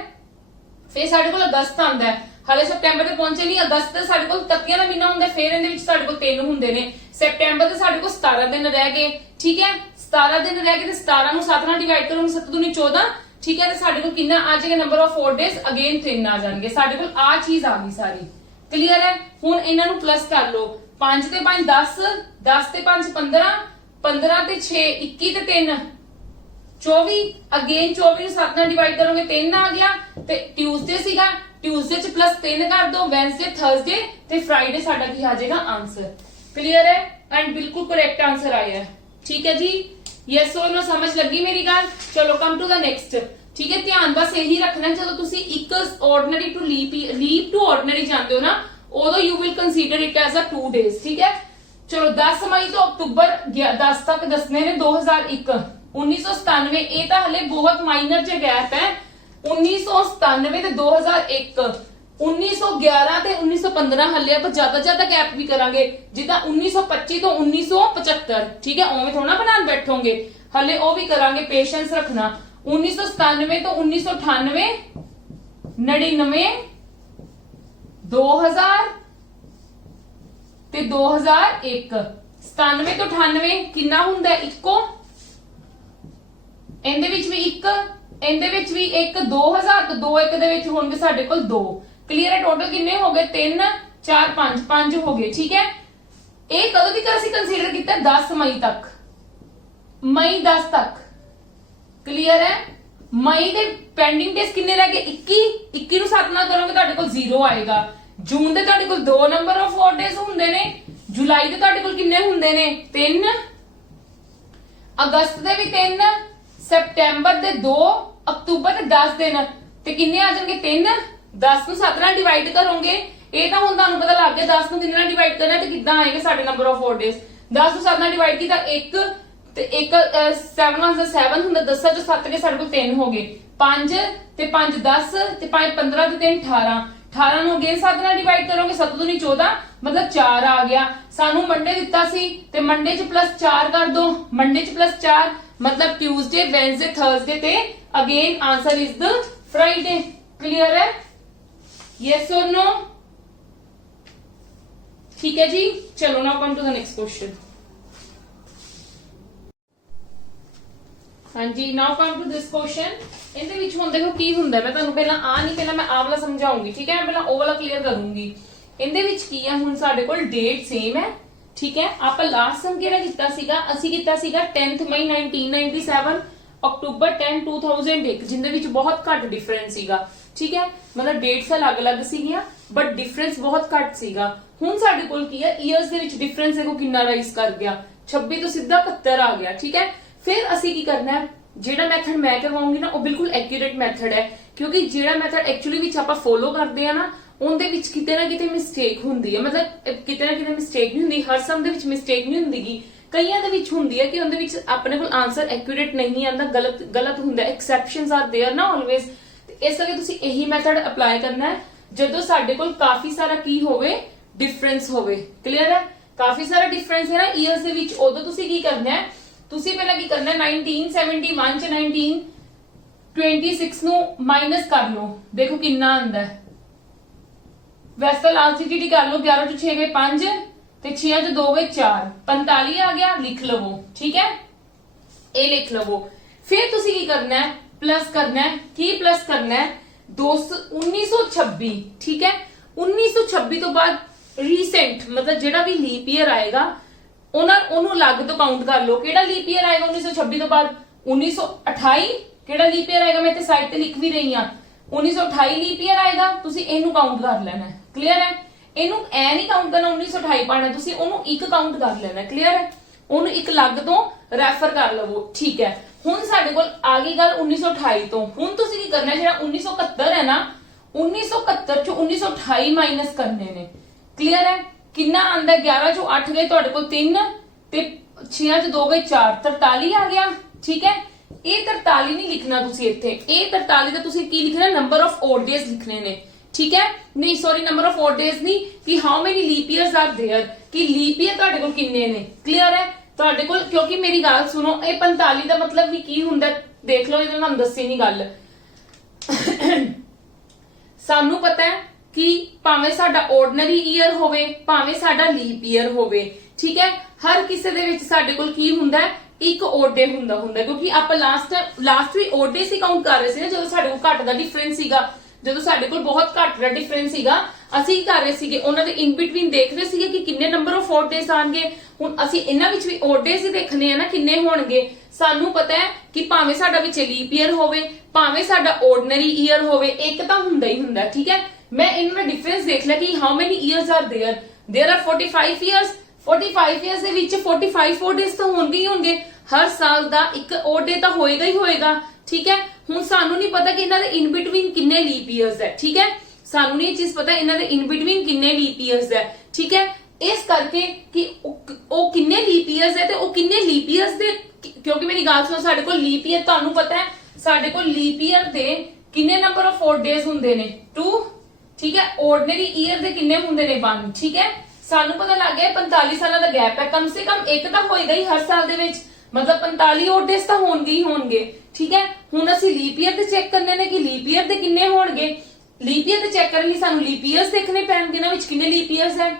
ਫਿਰ ਸਾਡੇ ਕੋਲ ਅਗਸਤ ਆਉਂਦਾ ਹੈ ਹਾਲੇ ਸਤੰਬਰ ਤੇ ਪਹੁੰਚੇ ਨਹੀਂ ਅਗਸਤ ਤੇ ਸਾਡੇ ਕੋਲ 31 ਦਾ ਮਹੀਨਾ ਹੁੰਦਾ ਫਿਰ ਇਹਦੇ ਵਿੱਚ ਸਾਡੇ ਕੋਲ 3 ਹੁੰਦੇ ਨੇ ਸਤੰਬਰ ਤੇ ਸਾਡੇ ਕੋਲ 17 ਦਿਨ ਰਹਿ ਗਏ ਠੀਕ ਹੈ 17 ਦਿਨ ਰਹਿ ਗਏ ਤੇ 17 ਨੂੰ 7 ਨਾਲ ਡਿਵਾਈਡ ਕਰੋਗੇ 7 दूनी 14 ਠੀਕ ਹੈ ਤੇ ਸਾਡੇ ਕੋਲ ਕਿੰਨਾ ਆ ਜਾਏਗਾ number of odd days again 3 ਆ ਜਾਣਗੇ ਸਾਡੇ ਕੋਲ ਆ ਚੀਜ਼ ਆ ਗਈ ਸਾਰੀ ਕਲੀਅਰ ਹੈ ਹੁਣ ਇਹਨਾਂ ਨੂੰ ਪਲੱਸ ਕਰ ਲਓ 5 ਤੇ 5 10 10 ਤੇ 5 15 15 ਤੇ 6 21 ਤੇ 3 24 ਅਗੇਨ 24 ਨੂੰ 7 ਨਾਲ ਡਿਵਾਈਡ ਕਰੋਗੇ 3 ਆ ਗਿਆ ਤੇ ਟਿਊਜ਼ਡੇ ਸੀਗਾ ਟਿਊਜ਼ਡੇ ਚ ਪਲੱਸ 3 ਕਰ ਦੋ ਵੈਨਸਡੇ ਥਰਸਡੇ ਤੇ ਫਰਾਈਡੇ ਸਾਡਾ ਕੀ ਆ ਜਾਏਗਾ ਆਨਸਰ ਕਲੀਅਰ ਹੈ ਐਂਡ ਬਿਲਕੁਲ ਕਰੈਕਟ ਆਨਸਰ ਆਇਆ ਹੈ ਠੀਕ ਹੈ ਜੀ ਯੈਸ ਔਰ ਨੋ ਸਮਝ ਲੱਗੀ ਮੇਰੀ ਗੱਲ ਚਲੋ ਕਮ ਟੂ ਦਾ ਨੈਕਸਟ ਠੀਕ ਹੈ ਧਿਆਨ ਬਸ ਇਹੀ ਰੱਖਣਾ ਜਦੋਂ ਤੁਸੀਂ ਇੱਕ ordinary to leap to ordinary ਜਾਂਦੇ ਹੋ ਨਾ ਉਦੋਂ you will consider it as a 2 days ਠੀਕ ਹੈ ਚਲੋ 10 ਮਈ ਤੋਂ ਅਕਤੂਬਰ 10 ਤੱਕ ਦੱਸਨੇ ਨੇ 2001 1997 ਇਹ ਤਾਂ ਹਲੇ ਬਹੁਤ ਮਾਈਨਰ ਜਿਹਾ ਗੈਪ ਹੈ 1997 ਤੇ 2001 1911 ਤੇ 1915 ਹੱਲੇ ਆਪਾਂ ਜ਼ਿਆਦਾ ਗੈਪ ਵੀ ਕਰਾਂਗੇ ਜਿੱਦਾਂ 1925 ਤੋਂ 1975 ਠੀਕ ਹੈ ਉਵੇਂ ਥੋੜਾ ਬਣਾਉਣ ਬੈਠੋਗੇ ਹੱਲੇ ਉਹ ਵੀ ਕਰਾਂਗੇ ਪੇਸ਼ੈਂਸ ਰੱਖਣਾ 1997 ਤੋਂ 1998 99 2000 ਤੇ 2001 97 ਤੋਂ 98 ਕਿੰਨਾ ਹੁੰਦਾ ਇੱਕੋ ਇਹਦੇ ਵਿੱਚ ਵੀ ਇੱਕ ਇਹਦੇ ਵਿੱਚ ਵੀ ਇੱਕ 2000 ਤੋਂ 21 ਦੇ ਵਿੱਚ ਹੋਣਗੇ ਸਾਡੇ ਕੋਲ 2 ਕਲੀਅਰ ਹੈ ਟੋਟਲ ਕਿੰਨੇ ਹੋ ਗਏ 3 4 5 5 ਹੋ ਗਏ ਠੀਕ ਹੈ ਇਹ ਕਦੋਂ ਦੀ ਅਸੀਂ ਕੰਸੀਡਰ ਕੀਤਾ 10 ਮਈ ਤੱਕ ਮਈ 10 ਤੱਕ ਕਲੀਅਰ ਹੈ ਮਈ ਦੇ ਪੈਂਡਿੰਗ ਡੇਸ ਕਿੰਨੇ ਰਹਿ ਗਏ 21 ਨੂੰ 7 ਨਾਲ ਕਰੋਗੇ ਤੁਹਾਡੇ ਕੋਲ 0 ਆਏਗਾ ਜੂਨ ਦੇ ਤੁਹਾਡੇ ਕੋਲ 2 ਨੰਬਰ ਆਫ odd days ਹੁੰਦੇ ਨੇ ਜੁਲਾਈ ਦੇ ਤੁਹਾਡੇ ਕੋਲ ਕਿੰਨੇ ਹੁੰਦੇ ਨੇ 3 ਅਗਸਤ ਦੇ ਵੀ 3 ਸਪਟੈਂਬਰ ਦੇ 2 ਅਕਤੂਬਰ ਦੇ 10 ਦਿਨ ਤੇ ਕਿੰਨੇ ਆ ਜਾਣਗੇ 3 10 ਨੂੰ 7 ਨਾਲ ਡਿਵਾਈਡ ਕਰੋਗੇ ਇਹ ਤਾਂ ਹੁਣ ਤੁਹਾਨੂੰ ਪਤਾ ਲੱਗ ਗਿਆ 10 ਨੂੰ ਕਿੰਨੇ ਨਾਲ ਡਿਵਾਈਡ ਕਰਨਾ ਤੇ ਕਿੱਦਾਂ ਆਏਗਾ ਸਾਡੇ ਨੰਬਰ ਆਫ odd days 10 ਨੂੰ 7 ਨਾਲ ਡਿਵਾਈਡ ਕੀਤਾ 1 ਤੇ 1 7 ਨਾਲ 7 ਹੁੰਦਾ 10 ਚੋਂ 7 ਕੇ ਸਾਡੇ ਕੋਲ 3 ਹੋ ਗਏ 5 ਤੇ 5 10 ਤੇ 5 15 ਤੇ 3 18 18 ਨੂੰ ਅਗੇਨ 7 ਨਾਲ ਡਿਵਾਈਡ ਕਰੋਗੇ 7 दूनी 14 मतलब 4 ਆ ਗਿਆ ਸਾਨੂੰ ਮੰਡੇ ਦਿੱਤਾ ਸੀ ਤੇ ਮੰਡੇ ਚ ਪਲੱਸ 4 ਕਰ ਦੋ ਮੰਡੇ ਚ ਪਲੱਸ 4 मतलब ट्यूसडे वेडनेसडे थर्सडे ते again answer is the Friday clear है यस और नो ठीक है जी चलो now come to the next question हाँ जी now come to this question ਇਹਦੇ ਵਿੱਚ ਹੁਣ ਦੇਖੋ ਕੀ ਹੁੰਦਾ ਮੈਂ ਤੁਹਾਨੂੰ ਪਹਿਲਾਂ ਨਹੀਂ ਪਹਿਲਾਂ ਮੈਂ ਆ ਵਾਲਾ ਸਮਝਾਉਂਗੀ ਠੀਕ ਹੈ ਮੈਂ ਪਹਿਲਾਂ ਉਹ ਵਾਲਾ ਕਲੀਅਰ ਕਰੂੰਗੀ ਇਹਦੇ ਵਿੱਚ ਕੀ ਹੈ ਹੁਣ ਸਾਡੇ ਕੋਲ ਡੇਟ ਸੇਮ ਹੈ ठीक है आप लास्ट सम केड़ा कीता सीगा ਅਸੀਂ ਕੀਤਾ ਸੀਗਾ 10th ਮਈ 1997 ਅਕਤੂਬਰ 10 2001 ਜਿੰਦੇ ਵਿੱਚ ਬਹੁਤ ਘੱਟ ਡਿਫਰੈਂਸ ਸੀਗਾ ठीक है, मतलब डेट्स अलग-अलग ਸੀਗੀਆਂ बट डिफरेंस बहुत घट ਸੀਗਾ। ਹੁਣ ਸਾਡੇ ਕੋਲ ਕੀ ਹੈ, ਈਅਰਸ ਦੇ ਵਿੱਚ डिफरेंस देखो कितना राइज कर गया, 26 ਤੋਂ ਸਿੱਧਾ 71 ਆ ਗਿਆ। ठीक है, फिर ਅਸੀਂ ਕੀ ਕਰਨਾ ਹੈ, ਜਿਹੜਾ ਮੈਥਡ ਮੈਂ ਕਰਵਾਉਂਗੀ ਨਾ ਉਹ ਬਿਲਕੁਲ ਐਕਿਊਰੇਟ ਮੈਥਡ ਹੈ, ਕਿਉਂਕਿ ਜਿਹੜਾ ਮੈਥਡ ਐਕਚੁਅਲੀ ਵਿੱਚ ਆਪਾਂ ਫੋਲੋ ਕਰਦੇ ਆ ਨਾ ਉਹਦੇ ਵਿੱਚ ਕਿਤੇ ਨਾ ਕਿਤੇ ਮਿਸਟੇਕ ਹੁੰਦੀ ਹੈ, ਮਤਲਬ ਕਿਤੇ ਨਾ ਕਿਤੇ ਮਿਸਟੇਕ ਨਹੀਂ ਹੁੰਦੀ, ਹਰ ਸਮ ਦੇ ਵਿੱਚ ਮਿਸਟੇਕ ਨਹੀਂ ਹੁੰਦੀਗੀ, ਕਈਆਂ ਦੇ ਵਿੱਚ ਹੁੰਦੀ ਹੈ ਕਿ ਉਹਦੇ ਵਿੱਚ ਆਪਣੇ ਕੋਲ ਆਨਸਰ ਐਕਿਊਰੇਟ ਨਹੀਂ ਆਉਂਦਾ, ਗਲਤ ਹੁੰਦਾ, ਐਕਸੈਪਸ਼ਨਸ ਆਰ देयर ਨਾ ਆਲਵੇਜ਼। ਇਸ ਕਰਕੇ ਤੁਸੀਂ ਇਹੀ ਮੈਥਡ ਅਪਲਾਈ ਕਰਨਾ ਹੈ ਜਦੋਂ ਸਾਡੇ ਕੋਲ ਕਾਫੀ ਸਾਰਾ ਕੀ ਹੋਵੇ, ਡਿਫਰੈਂਸ ਹੋਵੇ। ਕਲੀਅਰ ਹੈ, ਕਾਫੀ ਸਾਰਾ ਡਿਫਰੈਂਸ ਹੈ ਨਾ ਈਅਰਸ ਦੇ ਵਿੱਚ, ਉਦੋਂ ਤੁਸੀਂ ਕੀ ਕਰਨਾ ਹੈ, ਤੁਸੀਂ ਪਹਿਲਾਂ ਕੀ ਕਰਨਾ ਹੈ 1971 ਚ 1926 ਨੂੰ ਮਾਈਨਸ ਕਰ ਲਓ, ਦੇਖੋ ਕਿੰਨਾ ਆਉਂਦਾ ਹੈ। वैसे तो लास्ट जी कर लो, 11 to 6 गए 5 ते 6 to 2 गए 4, 45 आ गया, लिख लवो। ठीक है, ये लिख लवो। फिर तुसी की करना है, प्लस करना है, की प्लस करना है 1926। ठीक है, 1926 तो बाद रीसेंट मतलब जेड़ा भी लीप ईयर आएगा ओनू अलग तो काउंट कर लो। केड़ा लीप ईयर आएगा 1926 तो बाद, 1928। केड़ा लीप ईयर आएगा, मैं ते साइड ते लिख भी रही हां, 1928 लीप ईयर आएगा, तुसी इनू काउंट कर लेना है। क्लियर है, इनू ऐ नहीं काउंट करना 1928 पाना, तुसी ओनू एक काउंट कर लेना है। क्लियर है, ओनू एक अलग तो रेफर कर लवो। ठीक है, हुण साडे कोल आ गई गल 1928 तो, हुण तुसी की करना है, जेड़ा 1971 है ना 1971 चो 1928 माइनस करने ने। क्लियर है, कितना आंदा, 11 चो 8 गए तुहाडे कोल 3 ते 6 चो 2 गए 4, 43 आ गया। ठीक है, ਇਹ 43 नहीं लिखना तुसी इत्थे, ਇਹ 43 ਦਾ ਤੁਸੀਂ ਕੀ ਲਿਖਣਾ, ਨੰਬਰ ਆਫ ਓਡ ਡੇਜ਼ ਲਿਖਣੇ ਨੇ। ਠੀਕ ਹੈ, ਨਹੀਂ sorry number of odd days ਨਹੀਂ, ਕਿ how many leap years are there, ਕਿ ਲੀਪ ਈਅਰ ਤੁਹਾਡੇ ਕੋਲ ਕਿੰਨੇ ਨੇ। ਕਲੀਅਰ ਹੈ ਤੁਹਾਡੇ ਕੋਲ, ਕਿਉਂਕਿ ਮੇਰੀ ਗੱਲ ਸੁਣੋ, ਇਹ 45 ਦਾ ਮਤਲਬ ਵੀ ਕੀ ਹੁੰਦਾ, ਦੇਖ ਲਓ, ਇਹਦੇ ਨਾਲ ਦੱਸੀ ਨਹੀਂ ਗੱਲ। ਸਾਨੂੰ ਪਤਾ ਹੈ ਕਿ ਭਾਵੇਂ ਸਾਡਾ ਆਰਡੀਨਰੀ ਈਅਰ ਹੋਵੇ, ਭਾਵੇਂ ਸਾਡਾ ਲੀਪ ਈਅਰ ਹੋਵੇ, ਠੀਕ ਹੈ, ਹਰ ਕਿਸੇ ਦੇ ਵਿੱਚ ਸਾਡੇ ਕੋਲ ਕੀ ਹੁੰਦਾ ਹੈ, ਇੱਕ ਓਡ ਡੇ ਹੁੰਦਾ, ਕਿਉਂਕਿ ਆਪਾਂ ਲਾਸਟ ਵੀ ਓਡ ਡੇ ਸੀ ਕਾਊਂਟ ਕਰ ਰਹੇ ਸੀ ਨਾ, ਜਦੋਂ ਸਾਡੇ ਕੋਲ ਘੱਟ ਦਾ ਡਿਫਰੈਂਸ ਸੀਗਾ, ਜਦੋਂ ਸਾਡੇ ਕੋਲ ਬਹੁਤ ਘੱਟ ਦਾ ਡਿਫਰੈਂਸ ਸੀਗਾ, ਅਸੀਂ ਕੀ ਕਰ ਰਹੇ ਸੀਗੇ, ਉਹਨਾਂ ਦੇ ਇਨ ਬਿਟਵੀਨ ਦੇਖ ਰਹੇ ਸੀਗੇ ਕਿ ਕਿੰਨੇ ਨੰਬਰ ਆਫ ਓਡ ਡੇਜ਼ ਆਣਗੇ। ਹੁਣ ਅਸੀਂ ਇਹਨਾਂ ਵਿੱਚ ਵੀ ਓਡ ਡੇਜ਼ ਹੀ ਦੇਖਣੇ ਆ ਨਾ, ਕਿੰਨੇ ਹੋਣਗੇ। ਸਾਨੂੰ ਪਤਾ ਹੈ ਕਿ ਭਾਵੇਂ ਸਾਡਾ ਵਿੱਚ ਲੀਪ ਈਅਰ ਹੋਵੇ, ਭਾਵੇਂ ਸਾਡਾ ਆਰਡੀਨਰੀ ਈਅਰ ਹੋਵੇ, ਇੱਕ ਤਾਂ ਹੁੰਦਾ ਹੀ ਹੁੰਦਾ। ਠੀਕ ਹੈ, ਮੈਂ ਇਹਨਾਂ ਦਾ ਡਿਫਰੈਂਸ ਦੇਖ ਲਿਆ ਕਿ how many years are there are 45 years. 45 years ਦੇ ਵਿੱਚ 45 ਓਡ ਡੇਜ਼ ਤਾਂ ਹੋਣਗੇ ਹੀ ਹੋਣਗੇ, ਹਰ ਸਾਲ ਦਾ ਇੱਕ ਓਡ ਡੇ ਤਾਂ ਹੋਏਗਾ ਹੀ ਹੋਏਗਾ। ਠੀਕ ਹੈ, ਹੁਣ ਸਾਨੂੰ ਨਹੀਂ ਪਤਾ ਕਿ ਇਹਨਾਂ ਦੇ ਇਨ ਬਿਟਵੀਨ ਕਿੰਨੇ ਲੀਪ ਈਅਰਸ ਹੈ। ਠੀਕ ਹੈ, ਸਾਨੂੰ ਨਹੀਂ ਇਹ ਚੀਜ਼ ਪਤਾ ਇਹਨਾਂ ਦੇ ਇਨ ਬਿਟਵੀਨ ਕਿੰਨੇ ਲੀਪ ਈਅਰਸ ਹੈ। ਠੀਕ ਹੈ, ਇਸ ਕਰਕੇ ਕਿ ਉਹ ਕਿੰਨੇ ਲੀਪ ਈਅਰਸ ਹੈ ਤੇ ਉਹ ਕਿੰਨੇ ਲੀਪ ਈਅਰਸ ਦੇ, ਕਿਉਂਕਿ ਮੇਰੀ ਗੱਲ ਸੁਣੋ, ਸਾਡੇ ਕੋਲ ਲੀਪ ਈਅਰ ਤੁਹਾਨੂੰ ਪਤਾ ਹੈ, ਸਾਡੇ ਕੋਲ ਲੀਪ ਈਅਰ ਦੇ ਕਿੰਨੇ ਨੰਬਰ ਆਫ ਓਡ ਡੇਜ਼ ਹੁੰਦੇ ਨੇ, 2। ਠੀਕ ਹੈ, ਆਰਡੀਨਰੀ ਈਅਰ ਦੇ ਕਿੰਨੇ ਹੁੰਦੇ ਨੇ, 1। ਠੀਕ ਹੈ, ਸਾਨੂੰ ਪਤਾ ਲੱਗ ਗਿਆ 45 ਸਾਲਾਂ ਦਾ ਗੈਪ ਹੈ, ਕਮ ਸੇ ਕਮ ਇੱਕ ਤਾਂ ਹੋਏਗਾ ਹੀ ਹਰ ਸਾਲ ਦੇ ਵਿੱਚ, मतलब 45 ਓਡ ਡੇਜ਼ ਤਾਂ ਹੋਣਗੇ ਹੀ ਹੋਣਗੇ। ਠੀਕ ਹੈ, ਹੁਣ ਅਸੀਂ ਲੀਪ ਈਅਰ ਤੇ ਚੈੱਕ ਕਰਨੇ ਨੇ ਕਿ ਲੀਪ ਈਅਰ ਦੇ ਕਿੰਨੇ ਹੋਣਗੇ। ਲੀਪ ਈਅਰ ਤੇ ਚੈੱਕ ਕਰਨ ਲਈ ਸਾਨੂੰ ਲੀਪ ਈਅਰਸ ਦੇਖਣੇ ਪੈਣਗੇ ਨਾ, ਵਿੱਚ ਕਿੰਨੇ ਲੀਪ ਈਅਰਸ ਹੈ।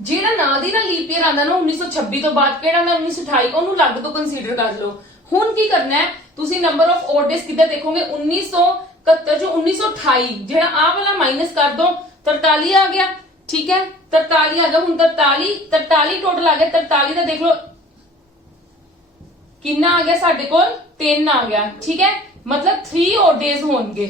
ਜਿਹੜਾ ਨਾਲ ਦੀ ਨਾਲ ਲੀਪ ਈਅਰ ਆਂਦਾ ਨਾ 1926 ਤੋਂ ਬਾਅਦ, ਕਿਹੜਾ ਨਾ 1928, ਉਹਨੂੰ ਅਲੱਗ ਤੋਂ ਕੰਸੀਡਰ ਕਰ ਲਓ। ਹੁਣ ਕੀ ਕਰਨਾ ਹੈ, ਤੁਸੀਂ ਨੰਬਰ ਆਫ ਓਡ ਡੇਜ਼ ਕਿੱਦਾਂ ਦੇਖੋਗੇ, 1971 ਚੋਂ 1928 ਜਿਹੜਾ ਆਹ ਵਾਲਾ ਮਾਈਨਸ ਕਰ ਦੋ, 43 ਆ ਗਿਆ। ਠੀਕ ਹੈ, 43 ਆ ਗਿਆ। ਹੁਣ 43 ਟੋਟਲ ਆ ਗਿਆ, 43 ਦਾ ਦੇਖ ਲਓ किन्ना आ गया, साडे कोल 3 आ गया। ठीक है, मतलब 3 ओड डेज होंगे।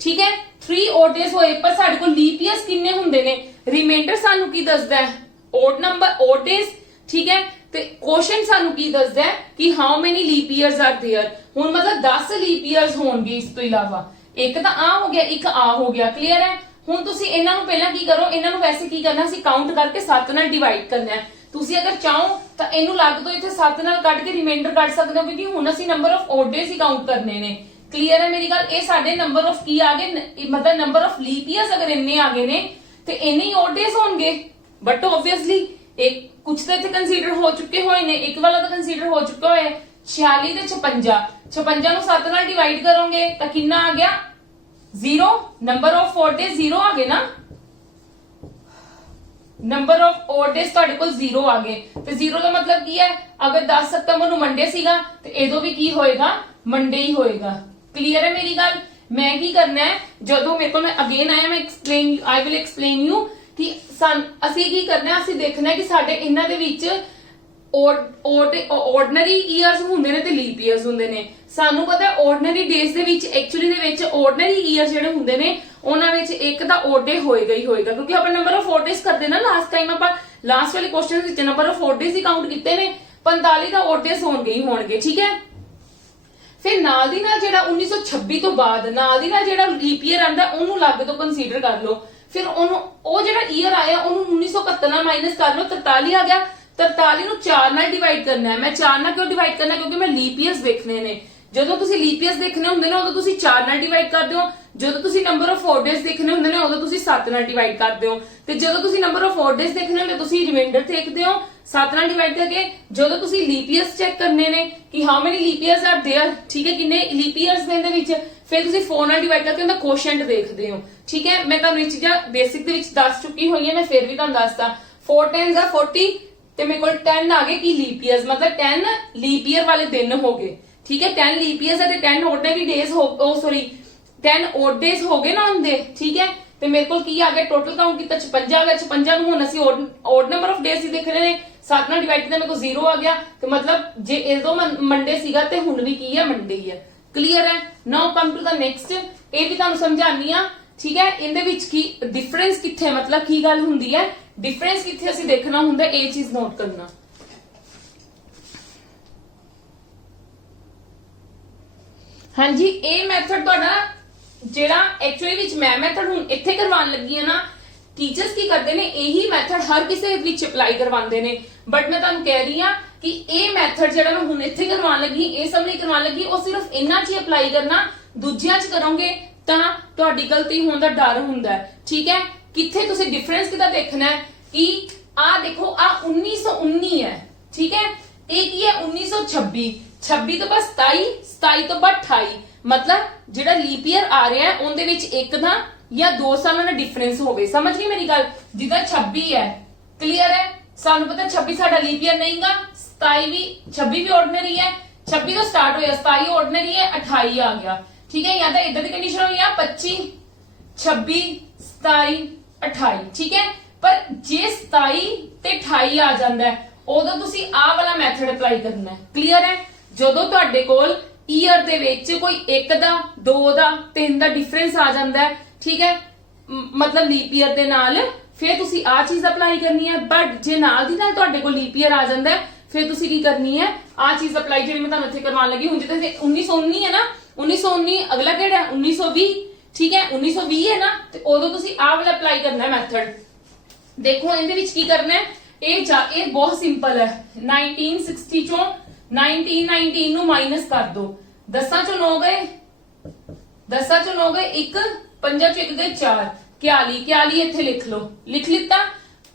ठीक है, 3 ओड डेज होए, पर साडे कोल लीप ईयर्स किन्ने हुंदे ने, रिमाइंडर सानू की दसदा है, ओड नंबर ओड डेज। ठीक है, ते क्वेश्चन सानू की दसदा है कि how many leap years are there. हुण मतलब 10 लीप ईयर्स होंगे, इस तो इलावा एक तां आ हो गया, एक आ हो गया। क्लियर है, हुण तुसीं इन्हां नूं पहलां की करो, इन्हां नूं वैसे की करना, असीं काउंट करके 7 नाल डिवाइड करना है। ਤੁਸੀਂ ਅਗਰ ਚਾਹੋ ਤਾਂ ਇਹਨੂੰ ਲੱਗ ਦੋ, ਇੱਥੇ 7 ਨਾਲ ਕੱਢ ਕੇ ਰਿਮਾਈਂਡਰ ਕੱਢ ਸਕਦੇ ਹੋ, ਕਿਉਂਕਿ ਹੁਣ ਅਸੀਂ number of odd days he count ਕਰਨੇ ਨੇ। ਕਲੀਅਰ ਹੈ ਮੇਰੀ ਗੱਲ, ਇਹ ਸਾਡੇ ਨੰਬਰ ਆਫ ਕੀ ਆ ਗਏ, ਮਤਲਬ ਨੰਬਰ ਆਫ ਲੀਪ ਈਅਰਸ ਅਗਰ ਇੰਨੇ ਆ ਗਏ ਨੇ ਤੇ ਇੰਨੇ ਹੀ ਓਡ ਡੇਜ਼ ਹੋਣਗੇ। ਬਟ ਆਬਵੀਅਸਲੀ ਇੱਕ ਕੁਝ ਤਾਂ ਇੱਥੇ ਕੰਸੀਡਰ ਹੋ ਚੁੱਕੇ ਹੋਏ ਨੇ, ਇੱਕ ਵਾਲਾ ਤਾਂ ਕੰਸੀਡਰ ਹੋ ਚੁੱਕਾ ਹੋਇਆ 46 ਤੇ 56। 56 ਨੂੰ 7 ਨਾਲ ਡਿਵਾਈਡ ਕਰੋਗੇ ਤਾਂ ਕਿੰਨਾ ਆ ਗਿਆ, 0। ਨੰਬਰ ਆਫ ਓਡ ਡੇਜ਼ 0 ਆ ਗਏ ਨਾ, नंबर ऑफ ओड डेज ਤੁਹਾਡੇ ਕੋਲ 0 ਆ ਗਏ ਤੇ 0 ਦਾ ਮਤਲਬ ਕੀ ਹੈ, ਅਗਰ 10 ਸਤੰਬਰ ਨੂੰ ਮੰਡੇ ਸੀਗਾ ਤੇ ਇਹਦੋਂ ਵੀ ਕੀ ਹੋਏਗਾ, ਮੰਡੇ ਹੀ ਹੋਏਗਾ। ਕਲੀਅਰ ਹੈ ਮੇਰੀ ਗੱਲ। ਮੈਂ ਕੀ ਕਰਨਾ ਹੈ, ਜਦੋਂ ਮੇਰੇ ਕੋਲ ਮੈਂ ਅਗੇਨ ਆਇਆ, ਮੈਂ ਆਈ ਵਿਲ ਐਕਸਪਲੇਨ ਯੂ ਕਿ ਅਸੀਂ ਕੀ ਕਰਨਾ ਹੈ, ਅਸੀਂ ਦੇਖਣਾ ਹੈ ਕਿ ਸਾਡੇ ਇਹਨਾਂ ਦੇ ਵਿੱਚ ਆਰਡੀਨਰੀ ਈਅਰਸ ਹੁੰਦੇ ਨੇ ਤੇ ਲੀਪ ਈਅਰਸ ਹੁੰਦੇ ਨੇ। ਸਾਨੂੰ ਪਤਾ ਹੈ ਆਰਡੀਨਰੀ ਡੇਜ਼ ਦੇ ਵਿੱਚ ਐਕਚੁਅਲੀ ਦੇ ਵਿੱਚ ਆਰਡੀਨਰੀ ਈਅਰ ਜਿਹੜੇ ਹੁੰਦੇ ਨੇ ਉਹਨਾਂ ਵਿੱਚ ਇੱਕ ਤਾਂ ਓਡ ਡੇ ਹੋਏਗਾ ਹੀ ਹੋਏਗਾ, ਕਿਉਂਕਿ ਆਪਾਂ ਨੰਬਰ ਆਫ ਓਡ ਡੇਜ਼ ਕਰਦੇ ਨਾ ਲਾਸਟ ਟਾਈਮ ਆਪਾਂ ਲਾਸਟ ਵਾਲੇ ਕੁਐਸਚਨ ਵਿੱਚ number of odd days he count ਕੀਤੇ ਨੇ, 45 ਦਾ ਓਡ ਡੇਜ਼ ਹੋਣਗੇ ਹੀ ਹੋਣਗੇ। ਠੀਕ ਹੈ, ਫਿਰ ਨਾਲ ਦੀ ਨਾਲ ਜਿਹੜਾ 1926 ਤੋਂ ਬਾਅਦ ਨਾਲ ਦੀ ਨਾਲ ਜਿਹੜਾ ਲੀਪ ਈਅਰ ਆਂਦਾ ਉਹਨੂੰ ਅਲੱਗ ਤੋਂ ਕੰਸੀਡਰ ਕਰ ਲਓ। ਫਿਰ ਉਹਨੂੰ ਉਹ ਜਿਹੜਾ ਈਅਰ ਆਇਆ ਉਹਨੂੰ 1971 ਨਾਲ ਮਾਈਨਸ ਕਰ ਲਓ, 43 ਆ ਗਿਆ। 43 ਨੂੰ 4 ਨਾਲ ਡਿਵਾਈਡ ਕਰਨਾ ਹੈ। ਮੈਂ 4 ਨਾਲ ਕਿਉਂ ਡਿਵਾਈਡ ਕਰਨਾ, ਕਿਉਂਕਿ ਮੈਂ ਲੀਪ ਈਅਰਸ ਦੇਖਣੇ ਨੇ। ਜਦੋਂ ਤੁਸੀਂ ਲੀਪ ਈਅਰਸ ਦੇਖਣੇ ਹੁੰਦੇ ਨੇ ਉਦੋਂ ਤੁਸੀਂ 4 ਨਾਲ ਡਿਵਾਈਡ ਕਰਦੇ ਹੋ, ਜਦੋਂ ਤੁਸੀਂ ਨੰਬਰ ਆਫ ਓਡ ਡੇਜ਼ ਦੇਖਣੇ ਹੁੰਦੇ ਨੇ ਉਦੋਂ ਤੁਸੀਂ 7 ਨਾਲ ਡਿਵਾਈਡ ਕਰਦੇ ਹੋ, ਤੇ ਜਦੋਂ ਤੁਸੀਂ ਨੰਬਰ ਆਫ ਓਡ ਡੇਜ਼ ਦੇਖਣੇ ਹੁੰਦੇ ਤੁਸੀਂ ਰਿਮਾਈਂਡਰ ਦੇਖਦੇ ਹੋ 7 ਨਾਲ ਡਿਵਾਈਡ ਕਰਕੇ। ਜਦੋਂ ਤੁਸੀਂ ਲੀਪ ਈਅਰਸ ਚੈੱਕ ਕਰਨੇ ਨੇ ਕਿ how many leap years are there, ਠੀਕ ਹੈ, ਕਿੰਨੇ ਲੀਪ ਈਅਰਸ ਨੇ ਇਹਦੇ ਵਿੱਚ, ਫਿਰ ਤੁਸੀਂ 4 ਨਾਲ ਡਿਵਾਈਡ ਕਰਕੇ ਉਹਦਾ ਕੋਸ਼ੈਂਟ ਦੇਖਦੇ ਹੋ। ਠੀਕ ਹੈ, ਮੈਂ ਤੁਹਾਨੂੰ ਇਹ ਚੀਜ਼ਾਂ ਬੇਸਿਕ ਦੇ ਵਿੱਚ ਦੱਸ ਚੁੱਕੀ ਹੋਈ ਹਾਂ, ਮੈਂ ਫਿਰ ਵੀ ਤੁਹਾਨੂੰ ਦੱਸਦਾ। 4 10s are 40 ਤੇ ਮੇਰੇ ਕੋਲ 10 ਆ ਗਏ ਕਿ ਲੀਪ ਈਅਰਸ, ਮਤਲਬ 10 ਲੀਪ ਈਅਰ ਵਾਲੇ ਦਿਨ ਹੋ ਗਏ। ਠੀਕ ਹੈ, 10 ਲੀਪ ਈਅਰਸ ਹੈ ਤੇ 10 ਆਰਡੀਨਰੀ ਡੇਜ਼ ਹੋ ਸੌਰੀ 10 ਓਡ ਡੇਜ਼ ਹੋ ਗਏ ਨਾ ਹੁੰਦੇ। ਠੀਕ ਹੈ, ਤੇ ਮੇਰੇ ਕੋਲ ਕੀ ਆ ਗਿਆ, ਟੋਟਲ ਕਾਊਂਟ ਕੀਤਾ 56 ਆ ਗਿਆ। 56 ਨੂੰ ਹੁਣ ਅਸੀਂ ਓਡ ਨੰਬਰ ਆਫ ਡੇਜ਼ ਹੀ ਦੇਖਣੇ ਨੇ, 7 ਨਾਲ ਡਿਵਾਈਡ ਕੀਤਾ ਮੇਰੇ ਕੋਲ 0 ਆ ਗਿਆ। ਤੇ ਮਤਲਬ ਜੇ ਇਸ ਦੋ ਮੰਡੇ ਸੀਗਾ ਤੇ ਹੁਣ ਵੀ ਕੀ ਹੈ, ਮੰਡੇ ਹੀ ਹੈ। ਕਲੀਅਰ ਹੈ। Now come to the next, ਇਹ ਵੀ ਤੁਹਾਨੂੰ ਸਮਝਾਨੀ ਆ। ਠੀਕ ਹੈ, ਇਹਦੇ ਵਿੱਚ ਕੀ ਡਿਫਰੈਂਸ ਕਿੱਥੇ, ਮਤਲਬ ਕੀ ਗੱਲ ਹੁੰਦੀ ਹੈ, ਡਿਫਰੈਂਸ ਕਿੱਥੇ ਅਸੀਂ ਦੇਖਣਾ ਹੁੰਦਾ, ਇਹ ਚੀਜ਼ ਨੋਟ ਕਰਨਾ। ਹਾਂਜੀ, ਇਹ ਮੈਥਡ ਤੁਹਾਡਾ ਜਿਹੜਾ ਐਕਚੁਅਲੀ ਵਿੱਚ ਮੈਂ ਮੈਥਡ ਹੁਣ ਇੱਥੇ ਕਰਵਾਉਣ ਲੱਗੀ ਆ ਨਾ, ਟੀਚਰਸ ਕੀ ਕਰਦੇ ਨੇ ਇਹੀ ਮੈਥਡ ਹਰ ਕਿਸੇ ਵਿੱਚ ਅਪਲਾਈ ਕਰਵਾਉਂਦੇ ਨੇ, ਬਟ ਮੈਂ ਤੁਹਾਨੂੰ ਕਹਿ ਰਹੀ ਆ ਕਿ ਇਹ ਮੈਥਡ ਜਿਹੜਾ ਮੈਂ ਹੁਣ ਇੱਥੇ ਕਰਵਾਉਣ ਲੱਗੀ, ਇਹ ਸਭ ਨਹੀਂ ਕਰਵਾਉਣ ਲੱਗੀ, ਉਹ ਸਿਰਫ ਇਹਨਾਂ 'ਚ ਹੀ ਅਪਲਾਈ ਕਰਨਾ। ਦੂਜਿਆਂ 'ਚ ਕਰੋਗੇ ਤਾਂ ਤੁਹਾਡੀ ਗਲਤੀ ਹੋਣ ਦਾ ਡਰ ਹੁੰਦਾ ਹੈ। ਠੀਕ ਹੈ, ਕਿੱਥੇ ਤੁਸੀਂ ਡਿਫਰੈਂਸ ਕਿੱਦਾਂ ਦੇਖਣਾ ਹੈ ਕਿ ਆ ਦੇਖੋ ਆ 1919 ਹੈ। ਠੀਕ ਹੈ, ਇਹ ਕੀ ਹੈ 1926, 26 ਤੋਂ ਬਾਅਦ 27, 27 ਤੋਂ ਬਾਅਦ 28, ਮਤਲਬ ਜਿਹੜਾ ਲੀਪ ਈਅਰ ਆ ਰਿਹਾ ਹੈ ਉਹਦੇ ਵਿੱਚ ਇੱਕ ਦਾ ਜਾਂ 2 ਸਾਲਾਂ ਦਾ ਡਿਫਰੈਂਸ ਹੋਵੇ। ਸਮਝ ਗਈ ਮੇਰੀ ਗੱਲ? ਜਿੱਦਾਂ 26 ਹੈ, ਕਲੀਅਰ ਹੈ, ਸਾਨੂੰ ਪਤਾ 26 ਸਾਡਾ ਲੀਪ ਈਅਰ ਨਹੀਂਗਾ, 27 ਵੀ 26 ਵੀ ਆਰਡੀਨਰੀ ਹੈ, 26 ਤੋਂ ਸਟਾਰਟ ਹੋਇਆ 27 ਆਰਡੀਨਰੀ ਹੈ, 28 ਆ ਗਿਆ। ਠੀਕ ਹੈ, ਜਾਂ ਤਾਂ ਇਦਾਂ ਦੀ ਕੰਡੀਸ਼ਨ ਹੋਈ ਆ 25 26 27 28। ਠੀਕ ਹੈ, ਪਰ ਜੇ 27 ਤੇ 28 ਆ ਜਾਂਦਾ ਹੈ ਉਦੋਂ ਤੁਸੀਂ ਆਹ ਵਾਲਾ ਮੈਥਡ ਅਪਲਾਈ ਕਰਨਾ ਹੈ। ਕਲੀਅਰ ਹੈ, ਜਦੋਂ ਤੁਹਾਡੇ ਕੋਲ ਈਅਰ ਦੇ ਵਿੱਚ ਕੋਈ 1 ਦਾ 2 ਦਾ 3 ਦਾ ਡਿਫਰੈਂਸ ਆ ਜਾਂਦਾ ਹੈ, ਠੀਕ ਹੈ, ਮਤਲਬ ਲੀਪ ਈਅਰ ਦੇ ਨਾਲ, ਫਿਰ ਤੁਸੀਂ ਆਹ ਚੀਜ਼ ਅਪਲਾਈ ਕਰਨੀ ਹੈ। ਬਟ ਜੇ ਨਾਲ ਦੀ ਨਾਲ ਤੁਹਾਡੇ ਕੋਲ ਲੀਪ ਈਅਰ ਆ ਜਾਂਦਾ ਹੈ ਫਿਰ ਤੁਸੀਂ ਕੀ ਕਰਨੀ ਹੈ, ਆਹ ਚੀਜ਼ ਅਪਲਾਈ ਜਿਹੜੀ ਮੈਂ ਤੁਹਾਨੂੰ ਇੱਥੇ ਕਰਵਾਉਣ ਲੱਗੀ। ਹੁਣ ਜਿੱਦਾਂ 1919 ਹੈ ਨਾ, 1919 ਅਗਲਾ ਕਿਹੜਾ ਹੈ 1920। ਠੀਕ ਹੈ, 1920 ਹੈ ਨਾ, ਤੇ ਉਦੋਂ ਤੁਸੀਂ ਆਹ ਵਾਲਾ ਅਪਲਾਈ ਕਰਨਾ ਹੈ ਮੈਥਡ। ਦੇਖੋ ਇਹਦੇ ਵਿੱਚ ਕੀ ਕਰਨਾ ਹੈ, ਇਹ ਬਹੁਤ ਸਿੰਪਲ ਹੈ। 1960 ਚੋਂ 1919 ਨੂੰ ਮਾਈਨਸ ਕਰ ਦੋ, 10 ਚੋਂ 9 ਗਏ, 10 ਚੋਂ 9 ਗਏ 1, 5 ਚੋਂ 1 ਗਏ 4, 41, 41 ਇੱਥੇ ਲਿਖ ਲਓ। ਲਿਖ ਲਿੱਤਾ।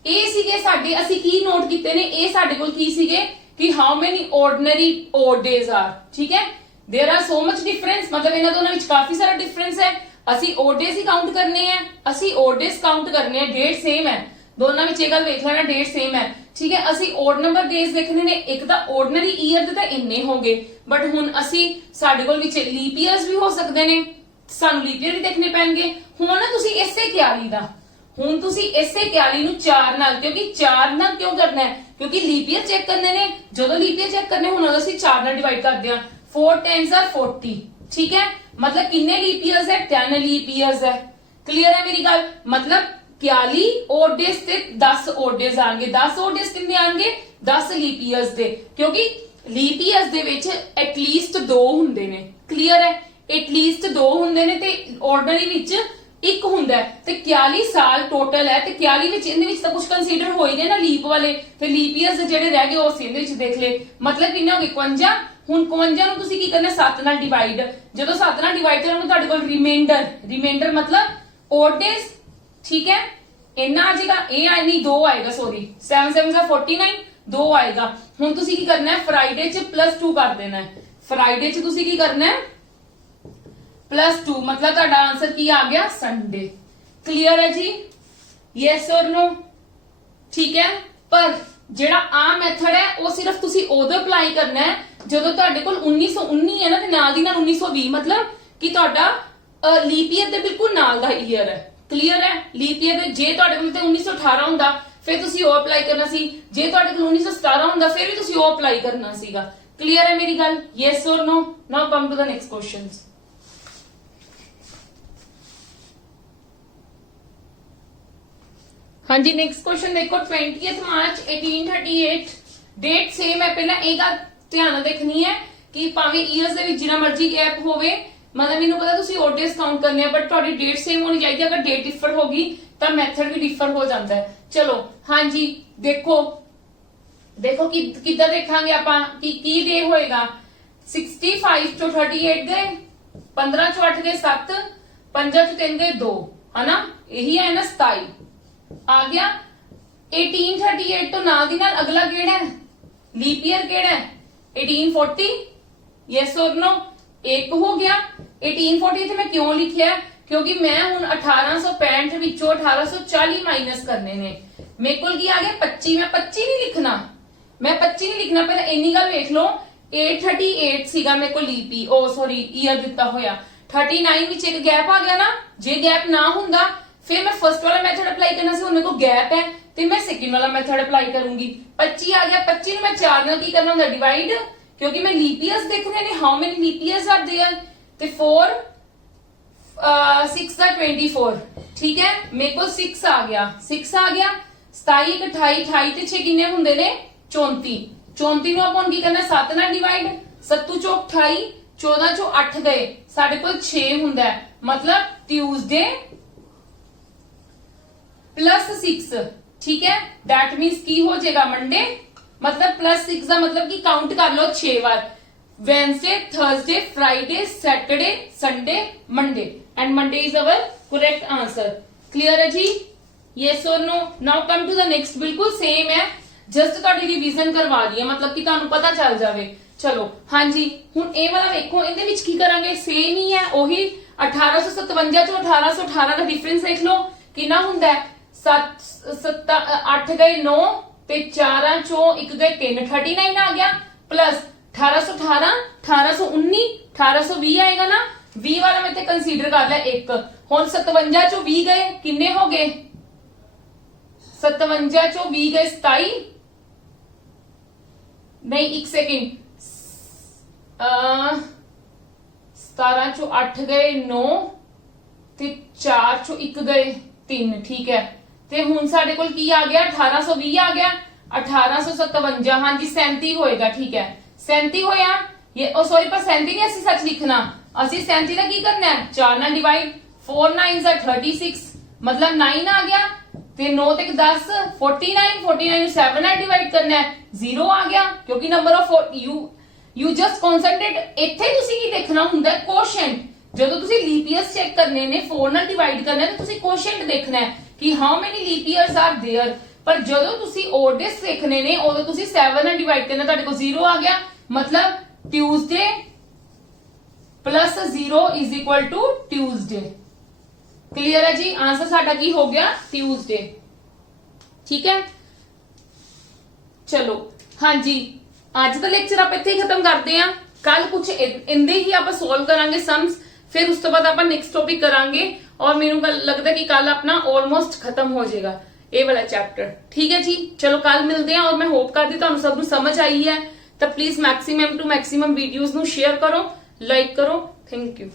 ਇਹ ਸੀਗੇ ਸਾਡੇ, ਅਸੀਂ ਕੀ ਨੋਟ ਕੀਤੇ ਨੇ, ਇਹ ਸਾਡੇ ਕੋਲ ਕੀ ਸੀਗੇ ਕਿ ਹਾਊ ਮੈਨੀ ਆਰਡੀਨਰੀ ਓਡ ਡੇਜ਼ ਆਰ। ਠੀਕ ਹੈ, there are so much difference, मतलब ਇਹਨਾਂ ਦੋਨਾਂ ਵਿੱਚ ਕਾਫੀ ਸਾਰਾ ਡਿਫਰੈਂਸ ਹੈ। ਅਸੀਂ ਓਡ ਡੇਜ਼ ਹੀ ਕਾਊਂਟ ਕਰਨੇ ਆ, ਅਸੀਂ ਓਡ ਡੇਜ਼ ਕਾਊਂਟ ਕਰਨੇ ਆ, ਡੇਟ ਸੇਮ ਹੈ ਦੋਨਾਂ ਵਿੱਚ, ਇਹ ਗੱਲ ਵੇਖ ਲੈਣਾ, ਡੇਟ ਸੇਮ ਹੈ। ਠੀਕ ਹੈ, ਅਸੀਂ ਓਡ ਨੰਬਰ ਡੇਜ਼ ਦੇਖਣੇ ਨੇ, ਇੱਕ ਤਾਂ ਆਰਡੀਨਰੀ ਈਅਰ ਦੇ ਤਾਂ ਇੰਨੇ ਹੋ ਗਏ, ਬਟ ਹੁਣ ਅਸੀਂ ਸਾਡੇ ਕੋਲ ਵਿੱਚ ਲੀਪ ਈਅਰਸ ਵੀ ਹੋ ਸਕਦੇ ਨੇ, ਸਾਨੂੰ ਲੀਪ ਈਅਰ ਵੀ ਦੇਖਣੇ ਪੈਣਗੇ। ਹੁਣ ਨਾ ਤੁਸੀਂ ਇਸੇ 41 ਦਾ, ਹੁਣ ਤੁਸੀਂ ਇਸੇ 41 ਨੂੰ 4 ਨਾਲ, ਕਿਉਂਕਿ 4 ਨਾਲ ਕਿਉਂ ਕਰਨਾ ਹੈ, ਕਿਉਂਕਿ ਲੀਪ ਈਅਰ ਚੈੱਕ ਕਰਨੇ ਨੇ। ਜਦੋਂ ਲੀਪ ਈਅਰ ਚੈੱਕ ਕਰਨੇ ਹੁਣ ਅਸੀਂ 4 ਨਾਲ ਡਿਵਾਈਡ ਕਰਦੇ ਹਾਂ। 4 10s are 40। ਠੀਕ ਹੈ, ਮਤਲਬ ਕਿੰਨੇ ਲੀਪ ਈਅਰਸ ਹੈ, 10 ਲੀਪ ਈਅਰਸ ਹੈ। ਕਲੀਅਰ ਹੈ ਮੇਰੀ ਗੱਲ? ਮਤਲਬ 41 ਓਡ ਡੇਜ਼ ਤੇ 10 ਓਡ ਡੇਜ਼ ਆਣਗੇ। 10 ਓਡ ਡੇਜ਼ ਕਿੰਨੇ ਆਣਗੇ, 10 ਲੀਪ ਈਅਰਸ ਦੇ, ਕਿਉਂਕਿ ਲੀਪ ਈਅਰਸ ਦੇ ਵਿੱਚ ਐਟਲੀਸਟ 2 ਹੁੰਦੇ ਨੇ। ਕਲੀਅਰ ਹੈ, ਐਟਲੀਸਟ 2 ਹੁੰਦੇ ਨੇ ਤੇ ਆਰਡੀਨਰੀ ਵਿੱਚ 1 ਹੁੰਦਾ ਹੈ, ਤੇ 41 ਸਾਲ ਟੋਟਲ ਹੈ, ਤੇ 41 ਵਿੱਚ ਇਹਦੇ ਵਿੱਚ ਤਾਂ ਕੁਝ ਕੰਸੀਡਰ ਹੋ ਹੀ ਗਏ ਨਾ ਲੀਪ ਵਾਲੇ, ਤੇ ਲੀਪ ਈਅਰਸ ਜਿਹੜੇ ਰਹਿ ਗਏ ਉਹ ਅਸੀਂ ਇਹਦੇ ਵਿੱਚ ਦੇਖ ਲਏ। ਮਤਲਬ ਕਿੰਨੇ ਹੋ ਗਏ 51। ਹੁਣ 51 ਨੂੰ ਤੁਸੀਂ ਕੀ ਕਰਨਾ, 7 ਨਾਲ ਡਿਵਾਈਡ। ਜਦੋਂ 7 ਨਾਲ ਡਿਵਾਈਡ ਕਰਾਂਗੇ ਤੁਹਾਡੇ ਕੋਲ ਰਿਮਾਈਂਡਰ ਮਤਲਬ ਓਡ ਡੇਜ਼। ਠੀਕ ਹੈ, ਇੰਨਾ ਆ ਜਾਏਗਾ, ਇਹ ਆ ਨਹੀਂ 2 ਆਏਗਾ, ਸੌਰੀ 7 7 ਦਾ 49, 2 ਆਏਗਾ। ਹੁਣ ਤੁਸੀਂ ਕੀ ਕਰਨਾ ਹੈ, ਫਰਾਈਡੇ ਚ +2 ਕਰ ਦੇਣਾ ਹੈ। ਫਰਾਈਡੇ ਚ ਤੁਸੀਂ ਕੀ ਕਰਨਾ ਹੈ, +2, ਮਤਲਬ ਤੁਹਾਡਾ ਆंसर ਕੀ ਆ ਗਿਆ, ਸੰਡੇ। ਕਲੀਅਰ ਹੈ ਜੀ? ਯੈਸ ਔਰ नो? ਠੀਕ ਹੈ, ਪਰ ਜਿਹੜਾ ਆ ਮੈਥਡ ਹੈ ਉਹ ਸਿਰਫ ਤੁਸੀਂ ਉਦੋਂ ਅਪਲਾਈ ਕਰਨਾ ਹੈ ਜਦੋਂ ਤੁਹਾਡੇ ਕੋਲ 1919 ਹੈ ਨਾ, ਤੇ ਨਾਲ ਦੀ ਨਾਲ 1920, ਮਤਲਬ ਕਿ ਤੁਹਾਡਾ ਲੀਪ ਈਅਰ ਦੇ ਬਿਲਕੁਲ ਨਾਲ ਦਾ ਈਅਰ ਹੈ। ਕਲੀਅਰ ਹੈ? ਲੀਪ ਈਅਰ ਦੇ ਜੇ ਤੁਹਾਡੇ ਕੋਲ ਤੇ 1918 ਹੁੰਦਾ ਫਿਰ ਤੁਸੀਂ ਉਹ ਅਪਲਾਈ ਕਰਨਾ ਸੀ। ਜੇ ਤੁਹਾਡੇ ਕੋਲ 1917 ਹੁੰਦਾ ਫਿਰ ਵੀ ਤੁਸੀਂ ਉਹ ਅਪਲਾਈ ਕਰਨਾ ਸੀਗਾ। ਕਲੀਅਰ ਹੈ ਮੇਰੀ ਗੱਲ? ਯੈਸ ਔਰ no? Now come to the next questions. ਹਾਂਜੀ ਨੈਕਸਟ ਕੁਐਸਚਨ ਦੇਖੋ 20th ਮਾਰਚ 1838 ਡੇਟ ਸੇਮ ਹੈ। ਪਹਿਲਾਂ ਇਹ ਗੱਲ ਧਿਆਨ ਨਾਲ ਦੇਖਣੀ ਹੈ ਕਿ ਭਾਵੇਂ ਈਅਰਸ ਦੇ ਵਿੱਚ ਜਿੰਨਾ ਮਰਜ਼ੀ ਗੈਪ ਹੋਵੇ, ਮਤਲਬ ਮੈਨੂੰ ਪਤਾ ਤੁਸੀਂ ਓਡ ਡੇਜ਼ ਕਾਊਂਟ ਕਰਨੇ ਆ, ਬਟ ਤੁਹਾਡੀ ਡੇਟ ਸੇਮ ਹੋਣੀ ਚਾਹੀਦੀ। ਅਗਰ ਡੇਟ ਡਿਫਰ ਹੋਗੀ ਤਾਂ ਮੈਥਡ ਵੀ ਡਿਫਰ ਹੋ ਜਾਂਦਾ ਹੈ। ਚਲੋ ਹਾਂਜੀ ਦੇਖੋ ਕਿ ਕਿੱਦਾਂ ਦੇਖਾਂਗੇ ਆਪਾਂ ਕਿ ਕੀ ਡੇ ਹੋਏਗਾ। 65 ਚੋਂ 38 ਗਏ, 15 ਚੋਂ 8 ਗਏ 7, 5 ਚੋਂ 3 ਗਏ 2, ਹਨਾ ਇਹੀ ਹੈ ਨਾ 27 ਆ ਗਿਆ। 1838 ਤੋਂ ਨਾਲ ਦੀ ਨਾਲ ਅਗਲਾ ਕਿਹੜਾ ਹੈ? ਲੀਪ ਈਅਰ ਕਿਹੜਾ ਹੈ? 1840। ਯੈਸ ਔਰ ਨੋ? ਇੱਕ ਹੋ ਗਿਆ। 1840 ਤੇ ਮੈਂ ਕਿਉਂ ਲਿਖਿਆ? ਕਿਉਂਕਿ ਮੈਂ ਹੁਣ 1865 ਵਿੱਚੋਂ 1840 ਮਾਈਨਸ ਕਰਨੇ ਨੇ। ਮੇਰੇ ਕੋਲ ਕੀ ਆ ਗਿਆ 25। ਮੈਂ 25 ਨਹੀਂ ਲਿਖਣਾ, ਪਹਿਲਾਂ ਇੰਨੀ ਗੱਲ ਵੇਖ ਲਓ। 838 ਸੀਗਾ ਮੇਰੇ ਕੋਲ ਲੀਪੀ ਈਅਰ ਦਿੱਤਾ ਹੋਇਆ। 39 ਵਿੱਚ ਇੱਕ ਗੈਪ ਆ ਗਿਆ ਨਾ, ਜੇ ਗੈਪ ਨਾ ਹੁੰਦਾ ਫਿਰ ਮੈਂ ਫਰਸਟ ਵਾਲਾ ਮੈਥਡ ਅਪਲਾਈ ਕਰਨਾ ਸੀ। ਹੁਣ ਮੇਰੇ ਕੋਲ ਗੈਪ ਹੈ ਤੇ ਮੈਂ ਸੈਕਿੰਡ ਵਾਲਾ ਮੈਥਡ ਅਪਲਾਈ ਕਰੂੰਗੀ। 25 ਆ ਗਿਆ। 25 ਨੂੰ ਮੈਂ 4 ਨਾਲ ਕੀ ਕਰਨਾ ਹੁੰਦਾ? ਡਿਵਾਈਡ, ਕਿਉਂਕਿ ਮੈਂ ਲੀਪ ਈਅਰਸ ਦੇਖਣੇ ਨੇ, how many leap years are there. ਤੇ 4 6 ਦਾ 24, ਠੀਕ ਹੈ। ਮੇਰੇ ਕੋਲ 6 ਆ ਗਿਆ। 27 28 28 ਤੇ 6 ਕਿੰਨੇ ਹੁੰਦੇ ਨੇ? 34। 34 ਨੂੰ ਆਪਾਂ ਕੀ ਕਰਨਾ? 7 ਨਾਲ ਡਿਵਾਈਡ। 7 ਚੋਂ 28, 14 ਚੋਂ 8 ਗਏ, ਸਾਡੇ ਕੋਲ 6 ਹੁੰਦਾ ਹੈ। ਮਤਲਬ ਟਿਊਜ਼ਡੇ +6, ਠੀਕ ਹੈ। दैट मींस ਕੀ ਹੋ ਜਾਏਗਾ? ਮੰਡੇ। मतलब +6 ਦਾ ਮਤਲਬ ਕਿ ਕਾਊਂਟ ਕਰ ਲਓ 6 ਵਾਰ। Wednesday, Thursday, Friday, Saturday, Sunday, Monday, and Monday is our correct answer. Clear है जी? Yes or no? Now come to the next. बिल्कुल सेम है, जस्ट ਤੁਹਾਡੀ ਰਿਵੀਜ਼ਨ ਕਰਵਾ ਰਹੀ ਹੈ, मतलब कि ਤੁਹਾਨੂੰ ਪਤਾ ਚੱਲ ਜਾਵੇ। ਚਲੋ ਹਾਂਜੀ ਹੁਣ ਇਹ ਵਾਲਾ ਵੇਖੋ, ਇਹਦੇ ਵਿੱਚ ਕੀ ਕਰਾਂਗੇ? ਸੇਮ ਹੀ ਹੈ, ਉਹੀ 1857 ਚੋਂ 1818 ਦਾ ਡਿਫਰੈਂਸ ਦੇਖ ਲਓ ਕਿੰਨਾ ਹੁੰਦਾ ਹੈ। 8 ਗਏ 9 ਤੇ 4 ਚੋਂ 1 ਗਏ 3, 39 ਆ ਗਿਆ। प्लस 1818, 1819, 1820 ਆਏਗਾ ਨਾ। 20 ਵਾਲਾ ਮੈਂ ਤੇ ਕੰਸੀਡਰ ਕਰ ਲਿਆ 1। ਹੁਣ 57 ਚੋਂ 20 ਗਏ, ਕਿੰਨੇ ਹੋ ਗਏ? 57 ਚੋਂ 20 ਗਏ 27, नहीं 1 सेकेंड। 17 चो 8 गए 9 ਤੇ 4 ਚੋਂ 1 ਗਏ 3, ਠੀਕ ਹੈ। ਤੇ ਹੁਣ ਸਾਡੇ ਕੋਲ ਕੀ ਆ ਗਿਆ? 1820 ਆ ਗਿਆ। 1857, ਹਾਂਜੀ 37 ਹੋਏਗਾ, ਠੀਕ ਹੈ। 37 ਹੋਇਆ। ये सॉरी पर 37 नहीं ਅਸੀਂ ਸੱਚ ਲਿਖਣਾ, ਅਸੀਂ 37 ਦਾ ਕੀ ਕਰਨਾ ਹੈ? 4 ਨਾਲ ਡਿਵਾਈਡ। 4 9s are 36, मतलब 9 ਆ ਗਿਆ ਤੇ 9 ਤੇ 10 49, 49 ਨੂੰ 7 ਨਾਲ ਡਿਵਾਈਡ ਕਰਨਾ ਹੈ, 0 ਆ ਗਿਆ। ਕਿਉਂਕਿ number of you just concentrate. ਇੱਥੇ ਤੁਸੀਂ ਕੀ ਦੇਖਣਾ ਹੁੰਦਾ? ਕੋਸ਼ੈਂਟ। ਜਦੋਂ ਤੁਸੀਂ ਲੀਪ ਈਅਰਸ ਚੈੱਕ ਕਰਨੇ ਨੇ, 4 ਨਾਲ ਡਿਵਾਈਡ ਕਰਨਾ ਹੈ, ਤਾਂ ਤੁਸੀਂ ਕੋਸ਼ੈਂਟ ਦੇਖਣਾ ਹੈ ਕਿ how many leap years are there. ਪਰ ਜਦੋਂ ਤੁਸੀਂ ਓਡ ਡੇਜ਼ ਦੇਖਣੇ ਨੇ, ਉਦੋਂ ਤੁਸੀਂ 7 ਨਾਲ ਡਿਵਾਈਡ ਕਰਨਾ, ਤੁਹਾਡੇ ਕੋਲ 0 ਆ ਗਿਆ। मतलब Tuesday plus 0 is equal to Tuesday. Clear है जी? आंसर साडा की हो गया? ट्यूसडे, ठीक है। चलो हाँ जी, आज का लेक्चर आप इत्थे ही खत्म करते हैं। कल कुछ इंदे ही आप सोल्व करांगे सम्स, फिर उस तो बाद आप नेक्स्ट टॉपिक करांगे। और मेनू लगता है कि कल अपना ऑलमोस्ट खत्म हो जाएगा ये वाला चैप्टर, ठीक है जी। चलो कल मिलते हैं, और मैं होप करती तुहानू सब नू समझ आई है। तो please maximum to maximum videos नू शेयर करो, लाइक करो। Thank you.